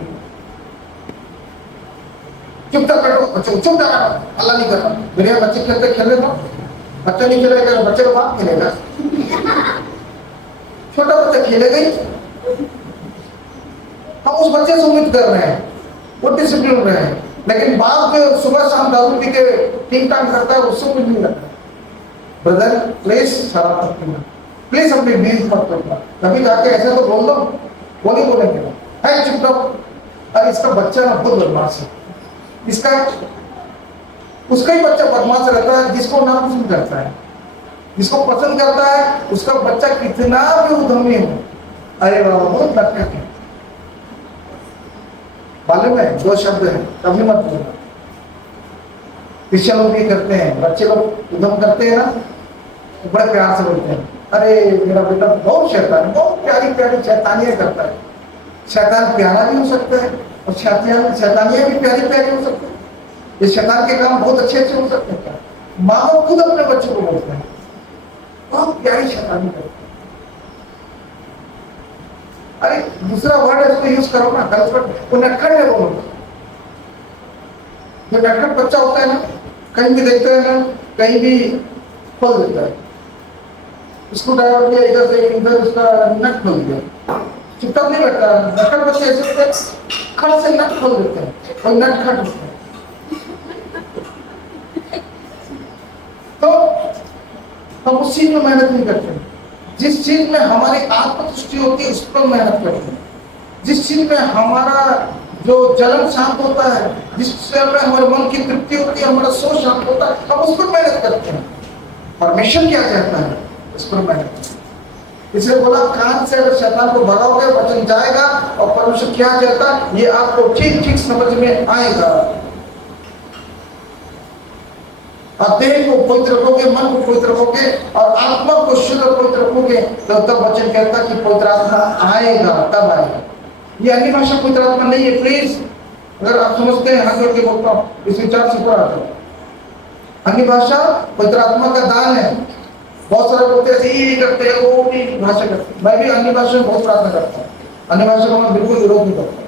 चुपचाप बैठो, बच्चों चुपचाप, अल्लाह नहीं कर रहा। मेरे बच्चे खेलते खेलने दो, बच्चा नहीं खेलेगा, बच्चे का बाप खेलेगा। छोटा बच्चा खेलेगा ही, हम उस बच्चे से उम्मीद कर रहे हैं, वो डिसिप्लिन रहे हैं। लेकिन बाप जो सुबह शाम दारू पी के टिंग टांग करता है, उससे कुछ नहीं लगता। ब्रदर प्लीज शराब मत पीना, प्लीज अपनी बीवी मत करना। कभी जाके ऐसे तो बोल दो, वो नहीं बोलेंगे है चुप रहो। अरे इसका बच्चा ना खुद बदमाश है, इसका उसका ही बच्चा बदमाश रहता है, जिसको नापसंद करता है, जिसको पसंद करता है, उसका बच्चा कितना भी उद्यमी हो, अरे बाबा बहुत नटखट है। मालूम है, दो शब्द है, कभी मत बोलना। क्रिश्चियन लोग भी करते हैं, बच्चे लोग उद्यम करते हैं ना, बड़े प्यार से बोलते हैं, अरे मेरा बेटा बहुत शैतान, बहुत प्यारी प्यारी शैतानियां करता है। शैतान प्यारा भी हो सकता है और शैतानियां भी प्यारी प्यारी हो सकती है। ये शैतान के काम बहुत अच्छे अच्छे हो सकते हैं। माँ बाप खुद अपने बच्चों को बोलते हैं बहुत प्यारी शैतानी करते हैं। अरे दूसरा वर्ड है उसको यूज करो ना, वो नटखट है। वो जो नटखट बच्चा होता है ना, कहीं भी देखते हैं ना, कहीं भी खोल देता है। उसको ड्राइवर किया इधर से इधर, उसका नट खोल दिया, चुपचाप नहीं बैठता, नट बच्चे ऐसे होते हैं, खट से नट खोल देते हैं और नट खट होता है। तो हम उस चीज में मेहनत नहीं करते, जिस चीज में हमारी आत्मतुष्टि होती है उस पर मेहनत करते हैं, जिस चीज में हमारा जो जलन शांत होता है, जिस चीज में हमारे मन की तृप्ति होती है, हमारा सोच शांत होता है, हम उस पर मेहनत करते हैं। परमेश्वर क्या कहता है उस पर मेहनत। इसलिए बोला कान से अगर शैतान को भगाओगे वचन जाएगा, और परमेश्वर क्या कहता है ये आपको ठीक ठीक समझ में आएगा। आप देह को पवित्र रखोगे, मन को पवित्र रखोगे और आत्मा को शुद्ध पवित्र रखोगे, तो तब वचन कहता है कि पवित्र आत्मा आएगा, तब आएगा। ये अन्य भाषा पवित्र आत्मा नहीं है, प्लीज अगर आप समझते हैं हाथ जोड़ के बोलता हूं, इस विचार से पूरा आता है। अन्य भाषा पवित्र आत्मा का दान है। बहुत सारे बोलते हैं ये करते हैं, वो भी भाषा करते हैं। मैं भी अन्य भाषा में बहुत प्रार्थना करता हूँ, अन्य भाषा को मैं बिल्कुल विरोध नहीं करता,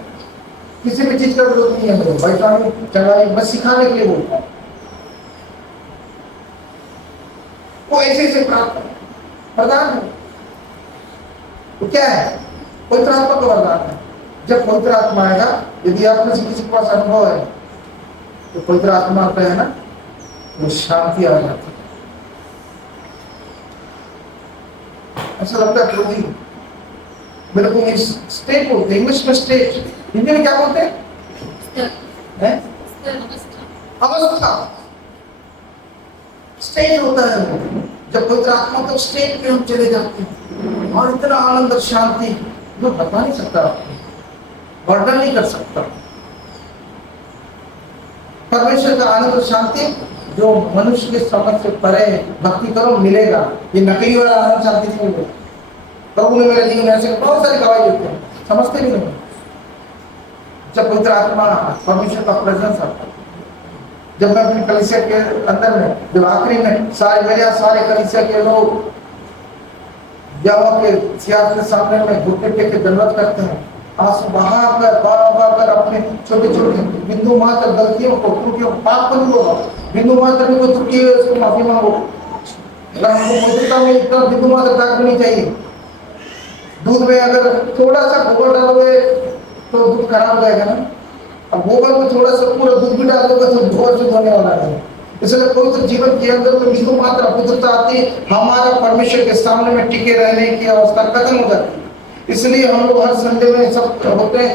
किसी भी चीज का विरोध नहीं है मेरे भाई, चढ़ाई मैं सिखाने के लिए बोलता हूँ। वो ऐसे ऐसे प्राप्त वरदान है, तो क्या है पवित्र आत्मा का वरदान है। जब पवित्र आत्मा आएगा, यदि आप में से किसी के पास अनुभव है तो पवित्र आत्मा आता है ना, वो शांति आ जाती है। ऐसा लगता है क्रोधी, मेरे को स्टेट बोलते हैं, इंग्लिश में स्टेट, हिंदी में क्या बोलते हैं? अवस्था। स्टेट होता है वो, जब पवित्र आत्मा तो स्टेट पे हम चले जाते हैं, और इतना आनंद और शांति जो बता नहीं सकता, वर्णन नहीं कर सकता। परमेश्वर का आनंद और शांति जो मनुष्य के समझ से परे, भक्ति करो मिलेगा, ये नकली वाला आनंद शांति नहीं मिलेगा। प्रभु ने मेरे जीवन में ऐसे बहुत सारी गवाही देते हैं, समझते भी नहीं। जब पवित्र आत्मा परमेश्वर का प्रेजेंस आता है, जब मैं अपनी कलीसिया के अंदर में, जब आखिरी में सारे मेरे सारे कलीसिया के लोग यहोवा के सियासत के सामने में घुटने टेक के दंडवत करते हैं, आंसू बहाकर अपने छोटे छोटे बिंदु मात्र गलतियों को, त्रुटियों को, पाप को नहीं बोला, बिंदु मात्र में कोई त्रुटि है उसको माफी मांगो। अगर हमको पवित्रता में इतना बिंदु मात्र दाग भी नहीं चाहिए। दूध में अगर थोड़ा सा गोबर डालोगे तो दूध खराब हो जाएगा ना, अब गोबर में थोड़ा सा पूरा दूध भी डाल दोगे तो गोबर शुद्ध होने वाला है। इसलिए पवित्र जीवन के अंदर में बिंदु मात्र अपवित्रता आती है, हमारा परमेश्वर के सामने में टिके रहने की अवस्था खत्म हो जाती है। इसलिए हम लोग हर संडे में सब होते हैं,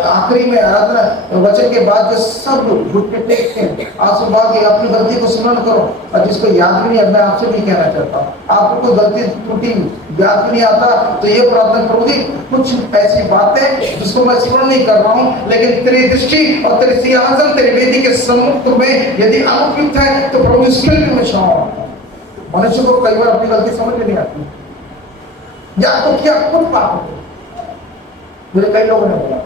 आखिरी में आराधना वचन के बाद जो सब घुटने टेकते हैं, आंसू बहा के अपनी गलती को स्मरण करो, और जिसको याद भी नहीं है, मैं आपसे भी कहना चाहता हूँ, आपको गलती त्रुटि याद भी नहीं आता तो ये प्रार्थना करोगे, कुछ ऐसी बातें जिसको मैं स्मरण नहीं कर रहा हूँ, लेकिन तेरी दृष्टि और तेरे सिंहासन, तेरी वेदी के सम्मुख में यदि अनुपयुक्त है तो प्रभु इसके लिए मैं क्षमा। मनुष्य को कई बार अपनी गलती समझ में नहीं आती, या तो क्या खुद पाप हो। मुझे कई लोगों ने बोला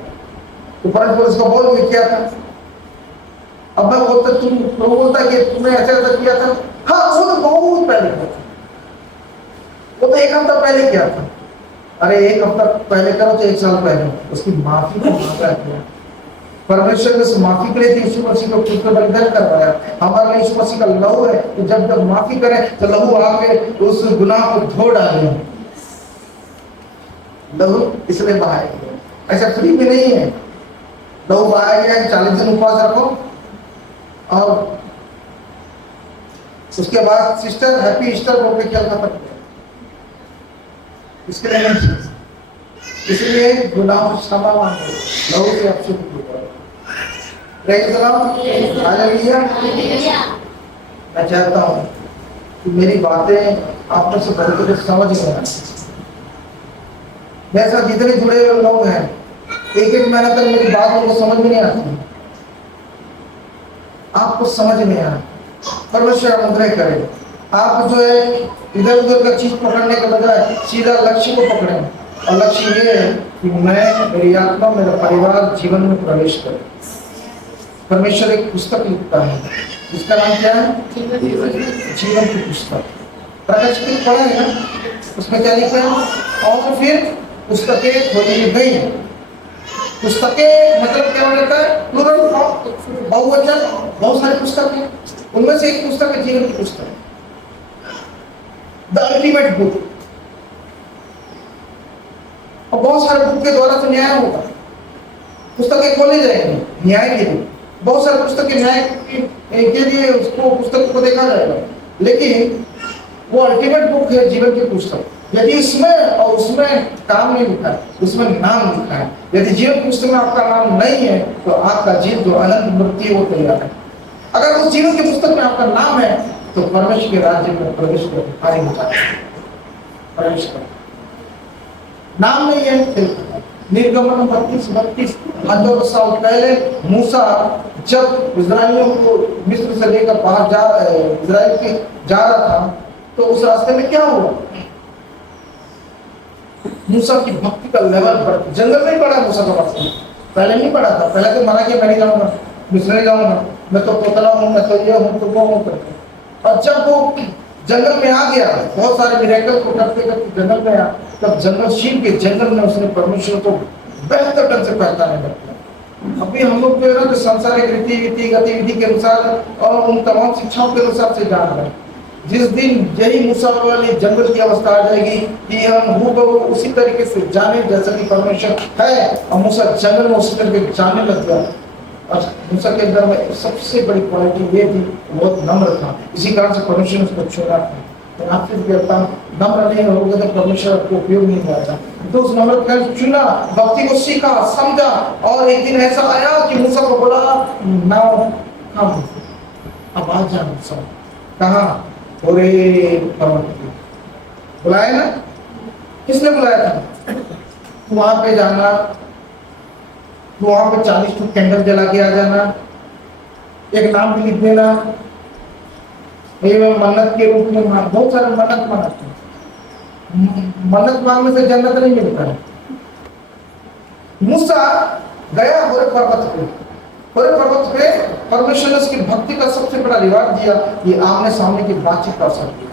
तो परंतु उसको बोल भी किया था, अब मैं बोलता तुम प्रभु बोलता कि तुमने ऐसा ऐसा किया था, हाँ वो तो बहुत पहले किया था, वो तो 1 हफ्ता पहले किया था। अरे 1 हफ्ता पहले करो तो 1 साल पहले उसकी माफी को मांगा किया। परमेश्वर ने उस माफी के लिए यीशु मसीह को खुद को बलिदान करवाया। हमारे लिए यीशु मसीह का लहू है, तो जब माफी करें तो लहू आके उस गुनाह को धो डाले, लहू इसलिए बहाया गया, ऐसा फ्री में नहीं है। लहू बहाया गया है, 40 दिन उपवास रखो और उसके बाद सिस्टर हैप्पी ईस्टर बोल के क्या खत्म, इसके लिए नहीं, इसलिए गुनाह क्षमा मांगो, लहू से आप शुद्ध हो जाओ। Praise the Lord, hallelujah. मैं चाहता हूँ कि मेरी बातें आप में से बहुत कुछ समझ में आए। मेरे साथ जितने जुड़े हुए लोग हैं, 1-1 महीना तक मेरी बात उनको समझ में नहीं आती, आपको समझ में आए, परमेश्वर अनुग्रह करे। आप जो है इधर उधर का चीज पकड़ने के बजाय सीधा लक्ष्य को पकड़ें, और लक्ष्य ये है कि मैं, मेरी आत्मा, मेरा परिवार जीवन में प्रवेश करे। परमेश्वर एक पुस्तक लिखता है, इसका नाम क्या है? जीवन की पुस्तक। प्रकाश की पढ़ा है ना, उसमें क्या लिखा है? और फिर पुस्तकें खोली गई। पुस्तकें मतलब क्या होता है? प्लूरल फॉर्म, बहुवचन, बहुत सारी पुस्तकें, उनमें से एक पुस्तक है जीवन की पुस्तक। The ultimate book. और बहुत सारे बुक के द्वारा तो न्याय होगा, पुस्तकें खोली जाएंगी न्याय के लिए, बहुत सारे पुस्तकें न्याय के लिए उसको पुस्तक को देखा जाएगा, लेकिन वो अल्टीमेट बुक है जीवन की पुस्तक। यदि इसमें और उसमें काम नहीं लिखा है, उसमें नाम लिखा है, यदि जीवन पुस्तक में आपका नाम नहीं है तो आपका जीवन जो अनंत मृत्यु वो तैयार है। अगर उस जीवन की पुस्तक में आपका नाम है तो परमेश्वर के राज्य में प्रवेश कर अधिकारी हो जाए। प्रवेश कर नाम नहीं है। निर्गमन 32 हजार साल पहले मूसा जब इस्राएलियों को मिस्र से लेकर बाहर इस्राएल के जा रहा था तो उस रास्ते में क्या हुआ? मूसा की भक्ति का लेवल बढ़, जंगल में पड़ा मूसा का रास्ता, पहले नहीं पड़ा था। पहले तो मना कि मैं नहीं जाऊंगा, मिस्र नहीं जाऊंगा, मैं तो तोतला हूँ, मैं तो ये हूँ तो वो हूँ करके। और जब वो जंगल में आ गया, बहुत सारे मिरेकल को करते करते जंगल में आया, तब जंगल शीप के जंगल में उसने परमेश्वर को बेहतर ढंग से पहचानने लग गया। अभी हम लोग जो है ना तो सांसारिक रीति गतिविधि के अनुसार और उन तमाम शिक्षाओं के अनुसार से जान रहे हैं। जिस दिन यही मूसा वाली जंगल की अवस्था आ जाएगी कि हम हूबहू उसी तरीके से जाने जैसा कि परमेश्वर है, और मूसा जंगल में उसी तरीके जाने लग गया। और मूसा के अंदर में सबसे बड़ी क्वालिटी ये थी, बहुत नम्र था, इसी कारण से परमेश्वर ने उसको चुना था। तो आपसे कहता हूँ, नम्र नहीं होगा तो परमेश्वर को उपयोग नहीं करता। तो उस नम्र का चुना, भक्ति को सीखा, समझा, और एक दिन ऐसा आया कि मूसा को बोला नाउ कम, अब आ जा मूसा। कहाँ? ओरे पर्वत बुलाया ना, किसने बुलाया था? वहां पे जाना, वहां पे 40 फुट कैंडल जला के आ जाना, एक नाम भी लिख देना, मन्नत के रूप में बहुत सारे मन्नत मांगते हैं। मन्नत मांगने से जन्नत नहीं मिलता है। मूसा गया होरे पर्वत पे, होरे पर्वत पे परमेश्वर ने उसकी भक्ति का सबसे बड़ा रिवार्ड दिया, ये आमने सामने की बातचीत का अवसर दिया,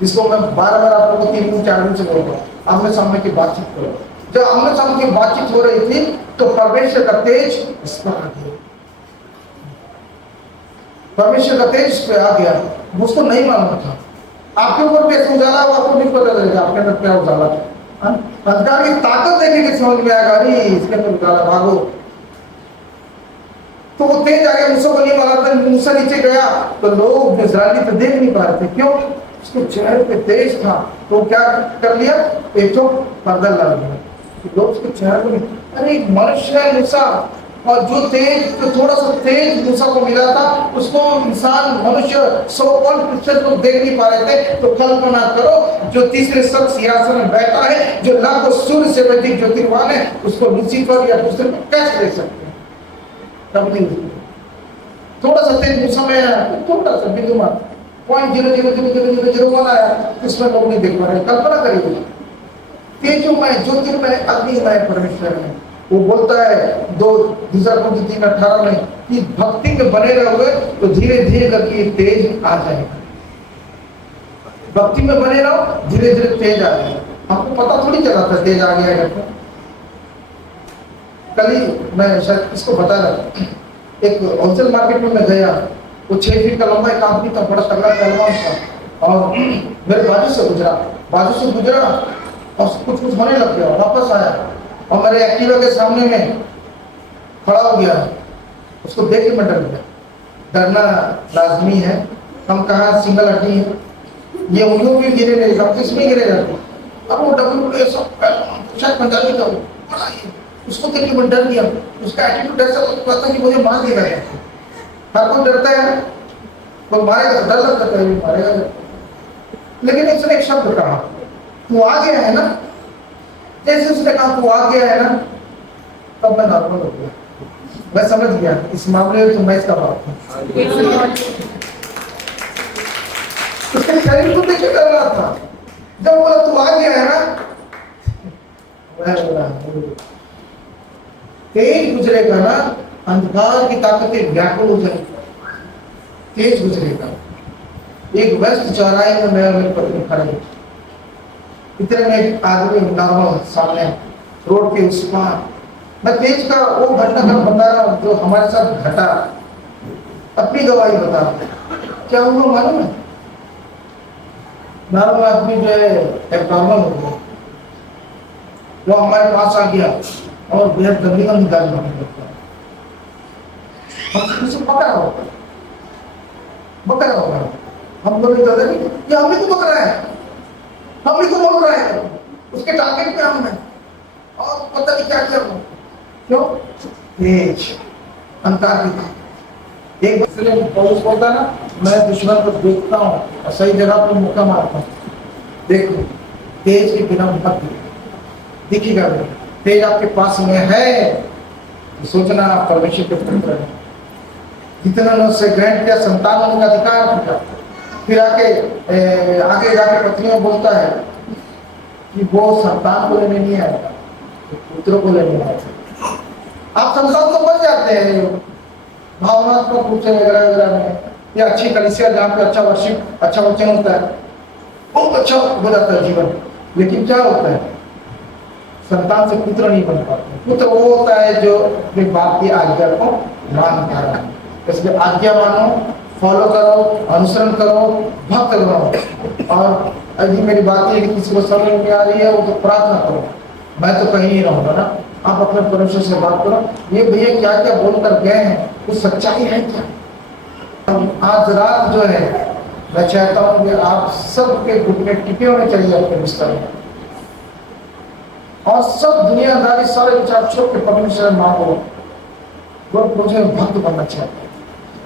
जिसको मैं बार बार आप लोगों को 3-4 दिन से बोल रहा हूँ, आमने सामने की बातचीत करो। जब आमने सामने की बातचीत हो रही थी तो परमेश्वर का तेज इस पर आ गया, परमेश्वर का तेज इस पे आ गया। उसको नहीं मालूम था आपके ऊपर कैसे उजाला हुआ, आपको नहीं पता चलेगा आपके अंदर क्या उजाला था। अंधकार की ताकत देखेंगे समझ में आएगा, अरे इसके अंदर उजाला, भागो। तो वो तेज आ गया, मूसा को नहीं मालूम था। मूसा नीचे गया तो लोग इस्राएली तो देख नहीं पा रहे थे, क्यों? उसके चेहरे पे तेज था। तो क्या कर लिया? एक तो पर्दा लगा दिया, लोग उसके चेहरे पे, अरे एक मनुष्य है मूसा, और जो तेज, जो थोड़ा सा तेज मूसा को मिला था उसको इंसान, मनुष्य 100% लोग देख नहीं पा रहे थे। तो कल्पना करो जो तीसरे शख्स सिंहासन में बैठा है, जो लाखों सूर्य से अधिक ज्योतिर्मान है, उसको लूसीफर या दूसरे को कैसे देख सकते हैं? तब नहीं, थोड़ा सा तेज मूसा में आया, थोड़ा सा बिंदुमान 0.000001 आया, इसमें लोग नहीं देख पा रहे। कल्पना करिए, तेजोमय, ज्योतिर्मय, अग्निमय परमेश्वर है। वो बोलता है 2-3:18 में कि भक्ति में बने रहोगे तो धीरे धीरे करके तेज आ जाएगा। भक्ति में बने रहो, धीरे धीरे तेज आ जाएगा। आपको पता थोड़ी चला था तेज आ गया करके। कल ही मैं शायद इसको बता रहा था, एक होलसेल मार्केट में मैं गया, वो 6 फीट का लंबा एक आदमी था, बड़ा तगड़ा पहलवान था, और मेरे बाजू से गुजरा और कुछ होने लग गया, वापस आया और मेरे एक्टिवा के सामने में खड़ा हो गया। उसको देख के मैं डर गया। डरना लाजमी है, हम कहाँ सिंगल हड्डी है, ये उंगलियों भी गिरे नहीं, हम किसमें गिरे जाते। अब वो डब्ल्यू शायद पंजाबी था, उसको देख के मैं डर गया। उसका एटीट्यूड ऐसा लगता कि मुझे मार देगा। हर कोई डरता है, वो मारेगा, डर लगता है मारेगा, लेकिन उसने एक शब्द कहा, तू आ गया है ना। जैसे उसने कहा तू आ गया है ना, तब मैं नॉर्मल हो गया, मैं समझ गया इस मामले में तो मैं इसका बाप हूँ। उसके शरीर को देख कर रहा था, जब बोला तू आ गया है ना, मैं बोला तेज गुजरेगा ना, अंधकार की ताकतें व्याकुल हो जाएगी, तेज गुजरेगा। एक व्यस्त चौराहे में मैं और मेरी पत्नी खड़े, इतने में एक आदमी नॉर्मल सामने रोड के उस पार, मैं तेज का वो घटना का बता रहा हूँ जो हमारे साथ घटा, अपनी गवाही बता रहा हूँ। क्या हुआ मालूम है? नॉर्मल आदमी जो है एक नॉर्मल हो गया, वो हमारे पास आ गया और बेहद गंदी गंदी गाली मारने लगता है। हम किसी पकड़ा होगा, हम लोग दादा ये हम ही तो पकड़ रहा है, हम ही तो बोल रहा है, उसके टारगेट पे हम हैं और पता नहीं क्या क्या हो। क्यों? तेज अंकार की था। एक दूसरे पौलुस बोलता है ना, मैं दुश्मन को देखता हूँ और सही जगह पर मुक्का मारता हूँ। देखो तेज के बिना मत दिखेगा, तेज आपके पास में है तो सोचना परमेश्वर के पुत्र है। जितना ने उससे ग्रहण किया संतान होने का अधिकार दिया। फिर आगे जाके पत्नियों बोलता है कि वो संतान को लेने नहीं आएगा, तो पुत्रों को लेने आएगा। आप संतान तो बन जाते हैं भावनात्मक रूप से वगैरह वगैरह में, या अच्छी कलीसिया जहाँ पे अच्छा वर्शिप अच्छा वचन होता है, बहुत अच्छा हो जाता है जीवन। लेकिन क्या होता है, संतान से पुत्र नहीं बन पाते। पुत्र वो होता है जो अपने बाप की आज्ञा को मानता है। इसलिए आज्ञा मानो, फॉलो करो, अनुसरण करो, भक्त बनो। और यदि मेरी बात है कि किसी को समझ में आ रही है वो तो प्रार्थना करो, मैं तो कहीं नहीं रहूंगा ना। आप अपने परमेश्वर से बात करो, ये भैया क्या क्या बोलकर गए हैं, वो सच्चाई है क्या? आज रात जो है मैं चाहता हूँ कि आप सबके घुटने टिके होने चाहिए अपने बिस्तर में, और सब दुनियादारी सारे विचार छोड़ के परमेश्वर मांगो। मुझे भक्त बनना चाहता हूँ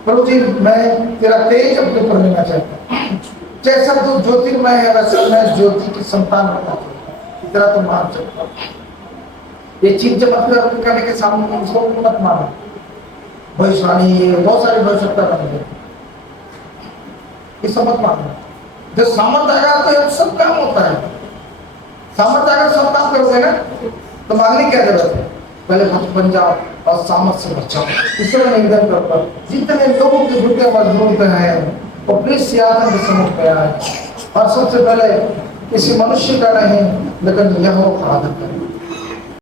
प्रभु जी, मैं तेरा तेज अपने ऊपर लेना चाहता हूँ। जैसा तू ज्योतिर्मय है वैसे मैं ज्योति की संतान बनना चाहता हूँ, तेरा तो मान सकता हूँ। ये चीज चमत्कार करने के सामने उसको मत मानो। भविष्यवाणी बहुत सारी भविष्यता बन गई, ये सब मत मानो। जब सामर्थ आएगा तो ये सब काम होता है। सामर्थ आएगा सब काम करोगे ना, तो मांगने क्या जरूरत है? पहले भक्त बन जाओ और सामर्थ से बचाओ। इसलिए निवेदन करता हूँ, जितने लोगों के घुटने मजबूत हैं वो प्लीज सियासन के समुख पे आए, और सबसे पहले किसी मनुष्य का नहीं लेकिन यहोवा का आदर करें।